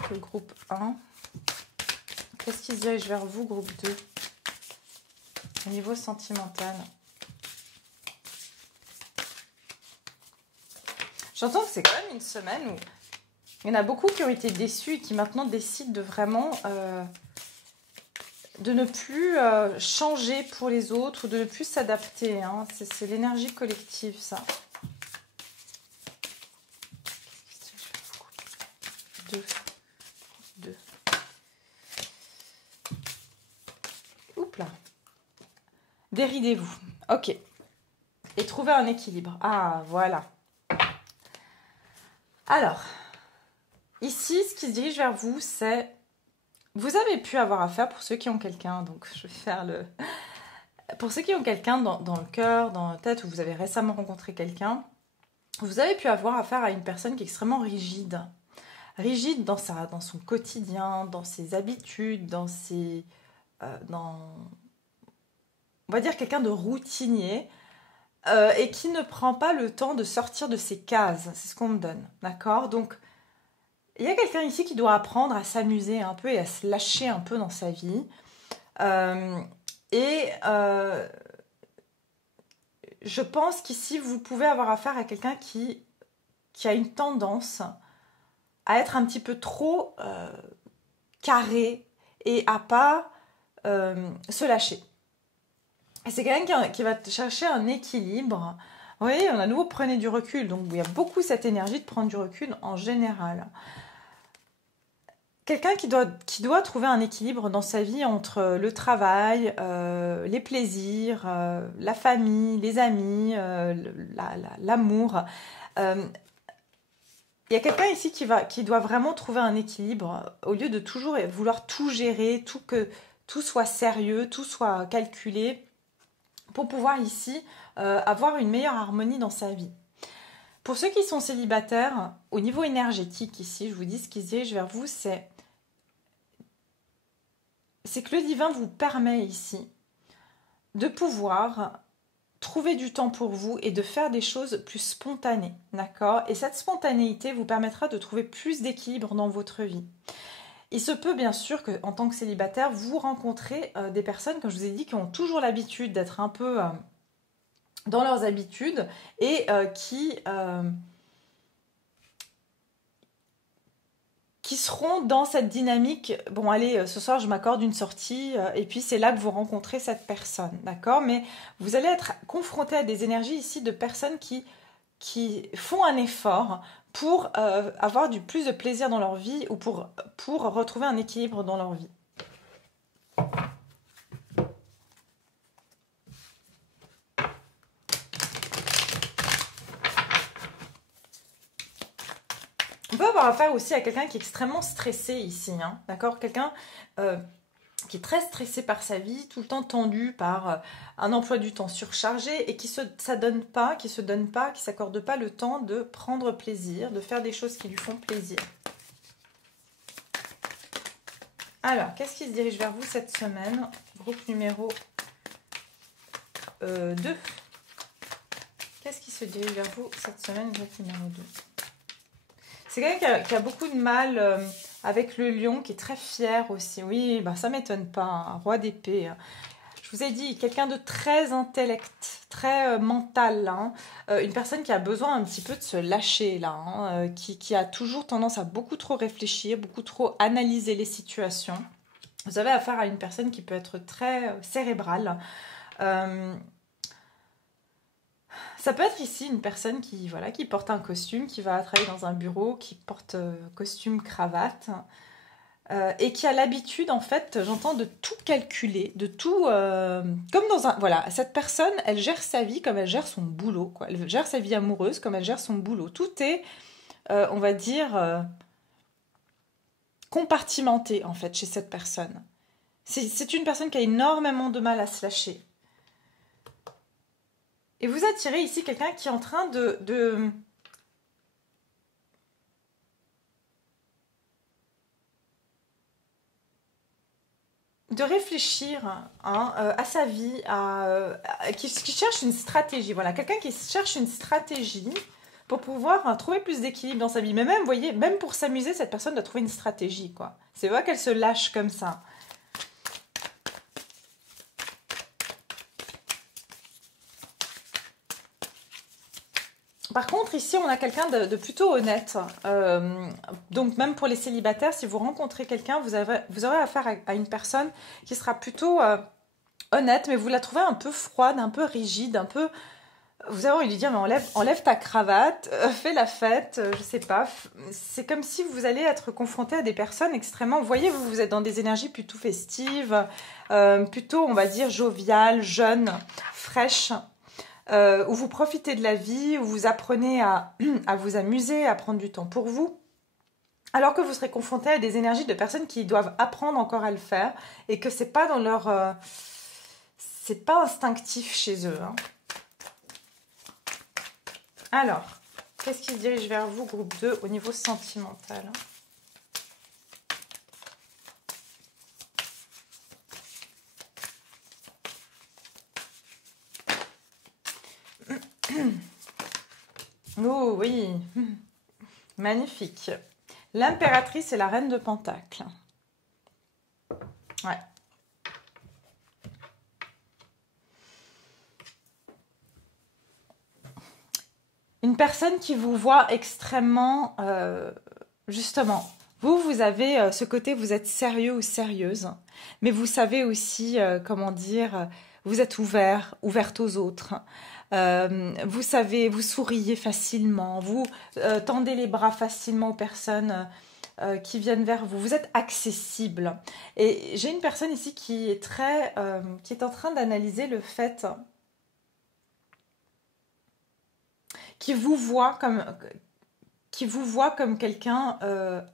Le groupe 1. Qu'est-ce qui se dirige vers vous, groupe 2? Au niveau sentimental. J'entends que c'est quand même une semaine où il y en a beaucoup qui ont été déçus et qui maintenant décident de vraiment de ne plus changer pour les autres ou de ne plus s'adapter. Hein. C'est l'énergie collective, ça. 2. Oups là. Déridez-vous. Ok. Et trouvez un équilibre. Ah, voilà. Alors, ici, ce qui se dirige vers vous, c'est... Vous avez pu avoir affaire, pour ceux qui ont quelqu'un, donc je vais faire le... Pour ceux qui ont quelqu'un dans le cœur, dans la tête, ou vous avez récemment rencontré quelqu'un, vous avez pu avoir affaire à une personne qui est extrêmement rigide. Rigide dans son quotidien, dans ses habitudes, dans ses... on va dire quelqu'un de routinier, et qui ne prend pas le temps de sortir de ses cases. C'est ce qu'on me donne, d'accord? Donc, il y a quelqu'un ici qui doit apprendre à s'amuser un peu et à se lâcher un peu dans sa vie. Je pense qu'ici, vous pouvez avoir affaire à quelqu'un qui a une tendance à être un petit peu trop carré et à pas se lâcher. Et c'est quelqu'un qui va chercher un équilibre. Vous voyez, à nouveau, prenez du recul. Donc, il y a beaucoup cette énergie de prendre du recul en général. Quelqu'un qui doit trouver un équilibre dans sa vie entre le travail, les plaisirs, la famille, les amis, l'amour. Il y a quelqu'un ici qui doit vraiment trouver un équilibre au lieu de toujours vouloir tout gérer, que tout soit sérieux, tout soit calculé, pour pouvoir ici avoir une meilleure harmonie dans sa vie. Pour ceux qui sont célibataires, au niveau énergétique ici, je vous dis ce qui se dirige vers vous, c'est que le divin vous permet ici de pouvoir trouver du temps pour vous et de faire des choses plus spontanées, d'accord? Et cette spontanéité vous permettra de trouver plus d'équilibre dans votre vie. Il se peut bien sûr qu'en tant que célibataire, vous rencontrez des personnes, comme je vous ai dit, qui ont toujours l'habitude d'être un peu dans leurs habitudes et qui seront dans cette dynamique. Bon, allez, ce soir, je m'accorde une sortie et puis c'est là que vous rencontrez cette personne, d'accord? Mais vous allez être confronté à des énergies ici de personnes qui font un effort pour avoir plus de plaisir dans leur vie ou pour retrouver un équilibre dans leur vie. On peut avoir affaire aussi à quelqu'un qui est extrêmement stressé ici, hein, d'accord? Quelqu'un qui est très stressé par sa vie, tout le temps tendu par un emploi du temps surchargé et qui se donne pas, qui s'accorde pas le temps de prendre plaisir, de faire des choses qui lui font plaisir. Alors, qu'est-ce qui se dirige vers vous cette semaine? Groupe numéro 2. Qu'est-ce qui se dirige vers vous cette semaine? Groupe numéro 2. C'est quelqu'un qui a beaucoup de mal avec le lion, qui est très fier aussi. Oui, bah, ça ne m'étonne pas, un roi d'épée. Je vous ai dit, quelqu'un de très intellect, très mental. Hein. Une personne qui a besoin un petit peu de se lâcher, là, hein, qui a toujours tendance à beaucoup trop réfléchir, beaucoup trop analyser les situations. Vous avez affaire à une personne qui peut être très cérébrale. Ça peut être ici une personne qui porte un costume, qui va travailler dans un bureau, qui porte costume, cravate, et qui a l'habitude, en fait, j'entends, de tout calculer, de tout... comme dans un... Voilà, cette personne, elle gère sa vie comme elle gère son boulot, quoi. Elle gère sa vie amoureuse comme elle gère son boulot. Tout est, on va dire, compartimenté, en fait, chez cette personne. C'est une personne qui a énormément de mal à se lâcher. Et vous attirez ici quelqu'un qui est en train de de réfléchir hein, à sa vie, qui cherche une stratégie. Voilà, quelqu'un qui cherche une stratégie pour pouvoir trouver plus d'équilibre dans sa vie. Mais même, vous voyez, même pour s'amuser, cette personne doit trouver une stratégie, quoi. C'est pas qu'elle se lâche comme ça. Par contre, ici, on a quelqu'un de plutôt honnête. Donc, même pour les célibataires, si vous rencontrez quelqu'un, vous aurez affaire à une personne qui sera plutôt honnête, mais vous la trouvez un peu froide, un peu rigide, un peu... Vous avez envie de lui dire, mais enlève ta cravate, fais la fête, je sais pas. C'est comme si vous allez être confronté à des personnes extrêmement... Vous voyez, vous êtes dans des énergies plutôt festives, plutôt, on va dire, joviales, jeunes, fraîches. Où vous profitez de la vie, où vous apprenez à vous amuser, à prendre du temps pour vous, alors que vous serez confronté à des énergies de personnes qui doivent apprendre encore à le faire et que c'est pas dans leur... c'est pas instinctif chez eux. Hein. Alors, qu'est-ce qui se dirige vers vous, groupe 2, au niveau sentimental? Oh oui, magnifique. L'impératrice et la reine de Pentacles. Ouais. Une personne qui vous voit extrêmement... justement, vous avez ce côté, vous êtes sérieux ou sérieuse, mais vous savez aussi, comment dire, vous êtes ouverte aux autres. Vous savez, vous souriez facilement, vous tendez les bras facilement aux personnes qui viennent vers vous. Vous êtes accessible. Et j'ai une personne ici qui est qui est en train d'analyser le fait qui vous voit comme quelqu'un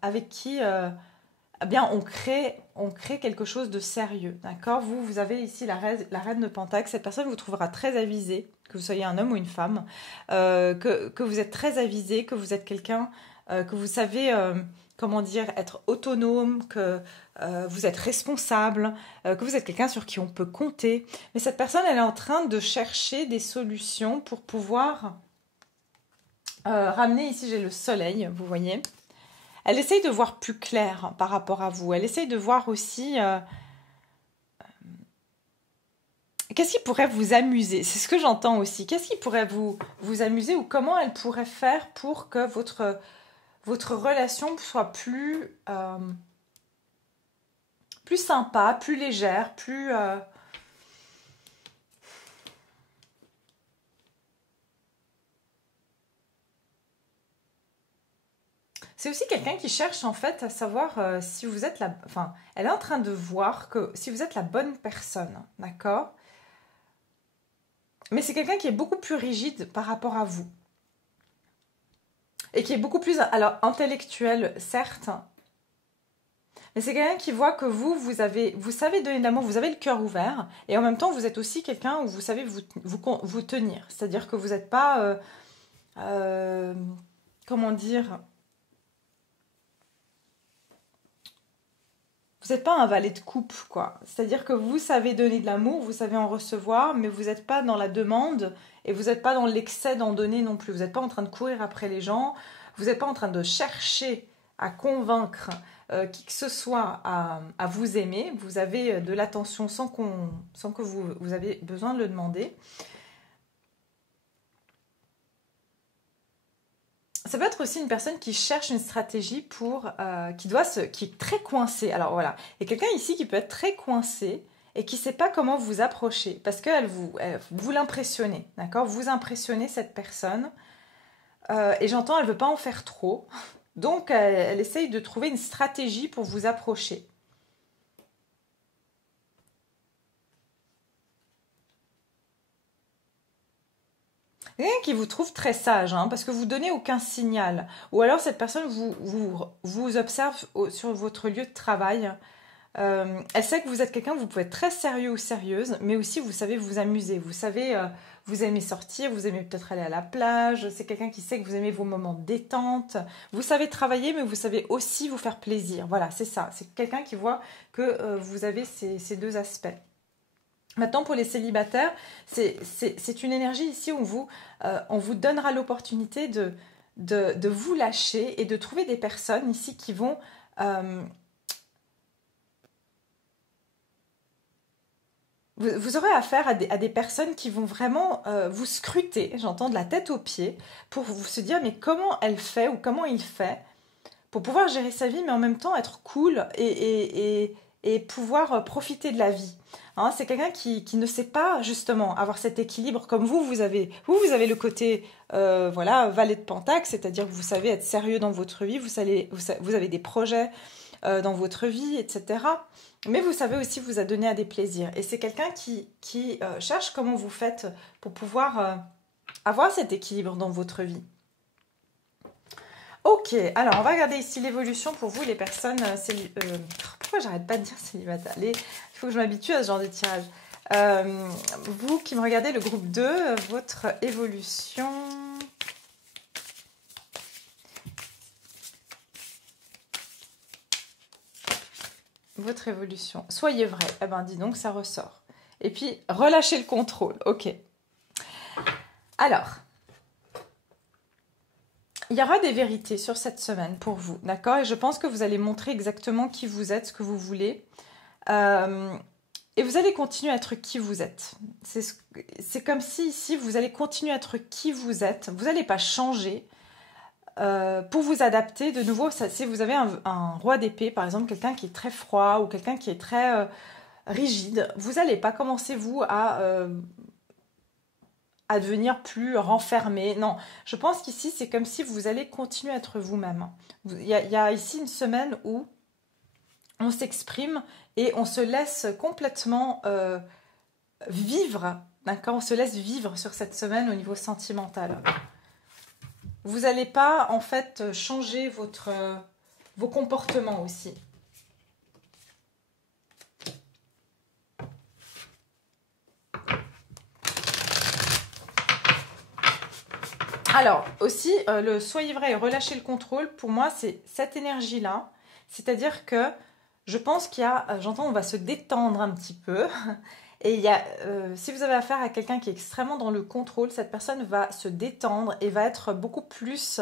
avec qui eh bien on crée quelque chose de sérieux, d'accord. Vous avez ici la reine de Pentacles. Cette personne vous trouvera très avisé, que vous soyez un homme ou une femme, que vous êtes très avisé, que vous êtes quelqu'un que vous savez comment dire, être autonome, que vous êtes responsable, que vous êtes quelqu'un sur qui on peut compter. Mais cette personne, elle est en train de chercher des solutions pour pouvoir ramener, ici j'ai le soleil, vous voyez. Elle essaye de voir plus clair par rapport à vous. Elle essaye de voir aussi qu'est-ce qui pourrait vous amuser. C'est ce que j'entends aussi. Qu'est-ce qui pourrait vous amuser, ou comment elle pourrait faire pour que votre relation soit plus sympa, plus légère, plus... C'est aussi quelqu'un qui cherche en fait à savoir si vous êtes la... Enfin, elle est en train de voir que si vous êtes la bonne personne, d'accord? Mais c'est quelqu'un qui est beaucoup plus rigide par rapport à vous. Et qui est beaucoup plus, alors, intellectuel, certes. Mais c'est quelqu'un qui voit que vous savez donner de l'amour, vous avez le cœur ouvert. Et en même temps, vous êtes aussi quelqu'un où vous savez vous tenir. C'est-à-dire que vous n'êtes pas... comment dire... Vous n'êtes pas un valet de coupe, quoi. C'est-à-dire que vous savez donner de l'amour, vous savez en recevoir, mais vous n'êtes pas dans la demande et vous n'êtes pas dans l'excès d'en donner non plus. Vous n'êtes pas en train de courir après les gens, vous n'êtes pas en train de chercher à convaincre qui que ce soit à vous aimer. Vous avez de l'attention sans que vous avez besoin de le demander. Ça peut être aussi une personne qui cherche une stratégie pour qui est très coincée. Alors voilà, il y a quelqu'un ici qui peut être très coincé et qui ne sait pas comment vous approcher parce qu'elle vous l'impressionnez, d'accord? Vous impressionnez cette personne et j'entends elle veut pas en faire trop, donc elle essaye de trouver une stratégie pour vous approcher. Quelqu'un qui vous trouve très sage, hein, parce que vous donnez aucun signal. Ou alors cette personne vous observe sur votre lieu de travail Elle sait que vous êtes quelqu'un, vous pouvez être très sérieux ou sérieuse, mais aussi vous savez vous amuser. Vous savez, vous aimez sortir, vous aimez peut-être aller à la plage. C'est quelqu'un qui sait que vous aimez vos moments de détente. Vous savez travailler, mais vous savez aussi vous faire plaisir. Voilà, c'est ça. C'est quelqu'un qui voit que vous avez ces deux aspects. Maintenant, pour les célibataires, c'est une énergie ici où on vous donnera l'opportunité de vous lâcher et de trouver des personnes ici qui vont... vous aurez affaire à des personnes qui vont vraiment vous scruter, j'entends de la tête aux pieds, pour vous se dire mais comment elle fait ou comment il fait pour pouvoir gérer sa vie, mais en même temps être cool et pouvoir profiter de la vie. Hein, c'est quelqu'un qui ne sait pas justement avoir cet équilibre comme vous avez le côté voilà, valet de Pentacle, c'est-à-dire que vous savez être sérieux dans votre vie, vous avez des projets dans votre vie, etc. Mais vous savez aussi vous adonner à des plaisirs. Et c'est quelqu'un qui cherche comment vous faites pour pouvoir avoir cet équilibre dans votre vie. Ok, alors on va regarder ici l'évolution pour vous, les personnes... pourquoi j'arrête pas de dire célibataire? Il faut que je m'habitue à ce genre de tirage. Vous qui me regardez, le groupe 2, votre évolution... Votre évolution. Soyez vrai. Eh ben, dis donc, ça ressort. Et puis, relâchez le contrôle. Ok. Alors... il y aura des vérités sur cette semaine pour vous, d'accord? Et je pense que vous allez montrer exactement qui vous êtes, ce que vous voulez. Et vous allez continuer à être qui vous êtes. C'est comme si ici, vous allez continuer à être qui vous êtes. Vous n'allez pas changer pour vous adapter. De nouveau, si vous avez un roi d'épée, par exemple, quelqu'un qui est très froid ou quelqu'un qui est très rigide, vous n'allez pas commencer, vous, à devenir plus renfermé. Non, je pense qu'ici, c'est comme si vous allez continuer à être vous-même. Il y a ici une semaine où on s'exprime et on se laisse complètement vivre, d'accord? On se laisse vivre sur cette semaine au niveau sentimental. Vous n'allez pas, en fait, changer vos comportements aussi. Alors, aussi, le soyez vrai et relâchez le contrôle, pour moi, c'est cette énergie-là. C'est-à-dire que je pense qu'il y a, j'entends, on va se détendre un petit peu. Et il y a, si vous avez affaire à quelqu'un qui est extrêmement dans le contrôle, cette personne va se détendre et va être beaucoup plus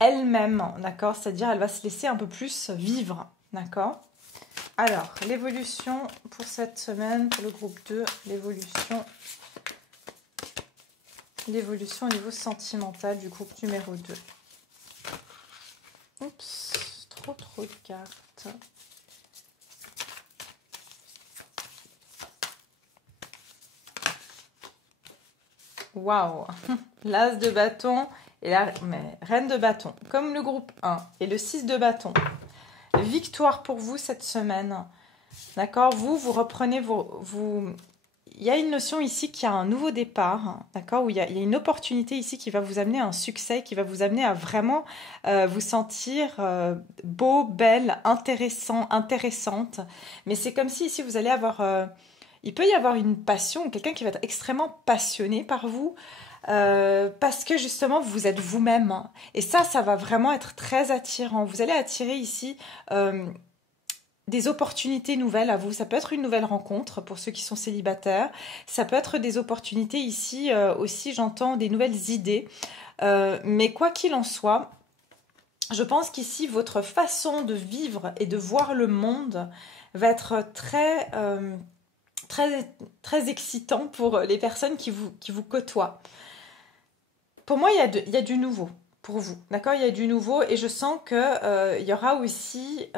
elle-même, d'accord? C'est-à-dire, elle va se laisser un peu plus vivre, d'accord? Alors, l'évolution pour cette semaine, pour le groupe 2, l'évolution au niveau sentimental du groupe numéro 2. Oups, trop de cartes. Waouh, l'as de bâton et la reine de bâton, comme le groupe 1 et le 6 de bâton. Victoire pour vous cette semaine. D'accord, vous reprenez il y a une notion ici qui a un nouveau départ, d'accord, où il y a une opportunité ici qui va vous amener à un succès, qui va vous amener à vraiment vous sentir beau, belle, intéressante. Mais c'est comme si ici vous allez avoir... il peut y avoir une passion, quelqu'un qui va être extrêmement passionné par vous, parce que justement vous êtes vous-même. Et ça va vraiment être très attirant. Vous allez attirer ici... des opportunités nouvelles à vous. Ça peut être une nouvelle rencontre pour ceux qui sont célibataires. Ça peut être des opportunités ici aussi, j'entends, des nouvelles idées. Mais quoi qu'il en soit, je pense qu'ici, votre façon de vivre et de voir le monde va être très excitant pour les personnes qui vous côtoient. Pour moi, il y a du nouveau pour vous. D'accord? Il y a du nouveau et je sens qu'il y aura aussi...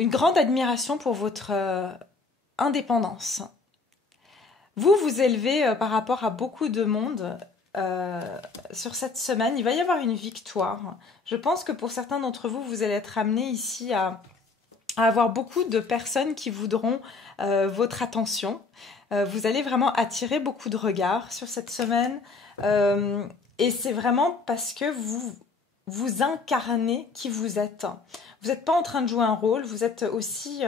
une grande admiration pour votre indépendance. Vous vous élevez par rapport à beaucoup de monde sur cette semaine. Il va y avoir une victoire. Je pense que pour certains d'entre vous, vous allez être amenés ici à avoir beaucoup de personnes qui voudront votre attention. Vous allez vraiment attirer beaucoup de regards sur cette semaine. Et c'est vraiment parce que vous incarnez qui vous êtes. Vous n'êtes pas en train de jouer un rôle, vous êtes aussi...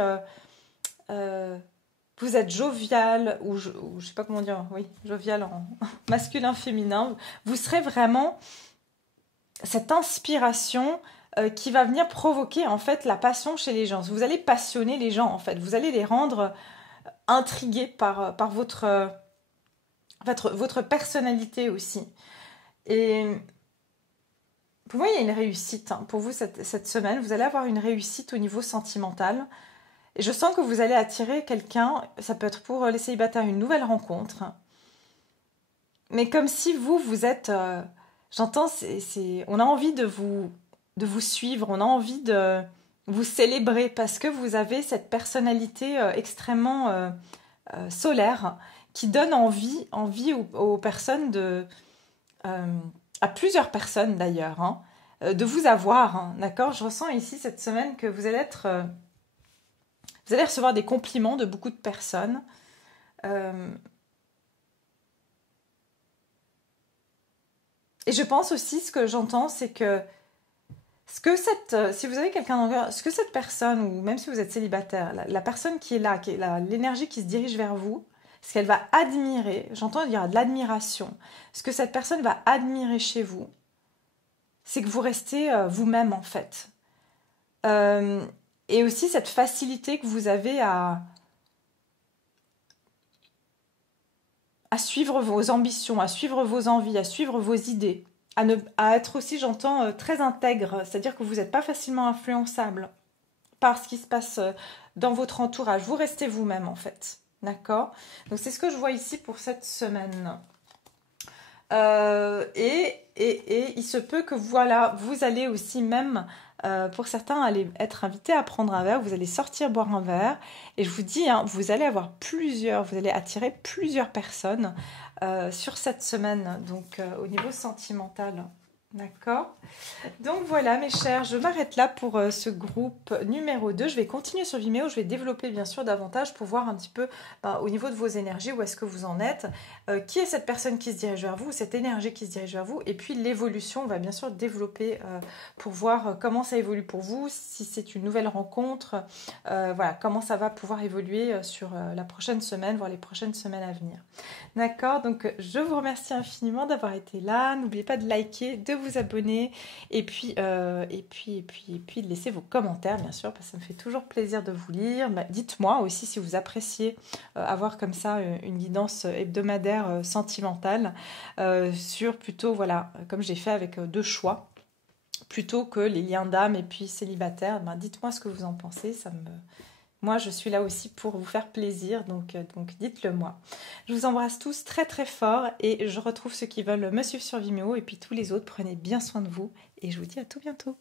vous êtes jovial, ou je sais pas comment dire, oui, jovial en masculin, féminin. Vous serez vraiment cette inspiration qui va venir provoquer en fait la passion chez les gens. Vous allez passionner les gens en fait. Vous allez les rendre intrigués par votre personnalité aussi. Et pour moi, il y a une réussite pour vous cette semaine. Vous allez avoir une réussite au niveau sentimental. Et je sens que vous allez attirer quelqu'un, ça peut être pour les célibataires, une nouvelle rencontre. Mais comme si vous êtes... j'entends, on a envie de vous suivre, on a envie de vous célébrer parce que vous avez cette personnalité extrêmement solaire qui donne envie aux personnes à plusieurs personnes d'ailleurs, hein, de vous avoir, hein, d'accord? Je ressens ici cette semaine que vous allez vous allez recevoir des compliments de beaucoup de personnes. Et je pense aussi, ce que j'entends, c'est que si vous avez quelqu'un dans le cœur, ce que cette personne, ou même si vous êtes célibataire, la personne qui est là, l'énergie qui se dirige vers vous, ce qu'elle va admirer, j'entends il y aura de l'admiration, ce que cette personne va admirer chez vous, c'est que vous restez vous-même en fait. Et aussi cette facilité que vous avez à suivre vos ambitions, à suivre vos envies, à suivre vos idées, à être aussi, j'entends, très intègre, c'est-à-dire que vous n'êtes pas facilement influençable par ce qui se passe dans votre entourage. Vous restez vous-même en fait, d'accord? Donc c'est ce que je vois ici pour cette semaine. Et il se peut que voilà, vous allez aussi même, pour certains, aller être invités à prendre un verre, vous allez sortir boire un verre, et je vous dis, hein, vous allez attirer plusieurs personnes sur cette semaine, donc au niveau sentimental. D'accord. Donc voilà mes chers, je m'arrête là pour ce groupe numéro 2. Je vais continuer sur Vimeo, je vais développer bien sûr davantage pour voir un petit peu au niveau de vos énergies, où est-ce que vous en êtes, qui est cette personne qui se dirige vers vous, cette énergie qui se dirige vers vous, et puis l'évolution, on va bien sûr développer pour voir comment ça évolue pour vous, si c'est une nouvelle rencontre, voilà, comment ça va pouvoir évoluer sur la prochaine semaine, voire les prochaines semaines à venir. D'accord, donc je vous remercie infiniment d'avoir été là, n'oubliez pas de liker, de vous abonner, et puis de laisser vos commentaires, bien sûr, parce que ça me fait toujours plaisir de vous lire. Dites-moi aussi si vous appréciez avoir comme ça une guidance hebdomadaire sentimentale sur plutôt, voilà, comme j'ai fait avec 2 choix, plutôt que les liens d'âme et puis célibataire. Dites-moi ce que vous en pensez, moi, je suis là aussi pour vous faire plaisir, donc dites-le moi. Je vous embrasse tous très très fort et je retrouve ceux qui veulent me suivre sur Vimeo, et puis tous les autres, prenez bien soin de vous et je vous dis à tout bientôt.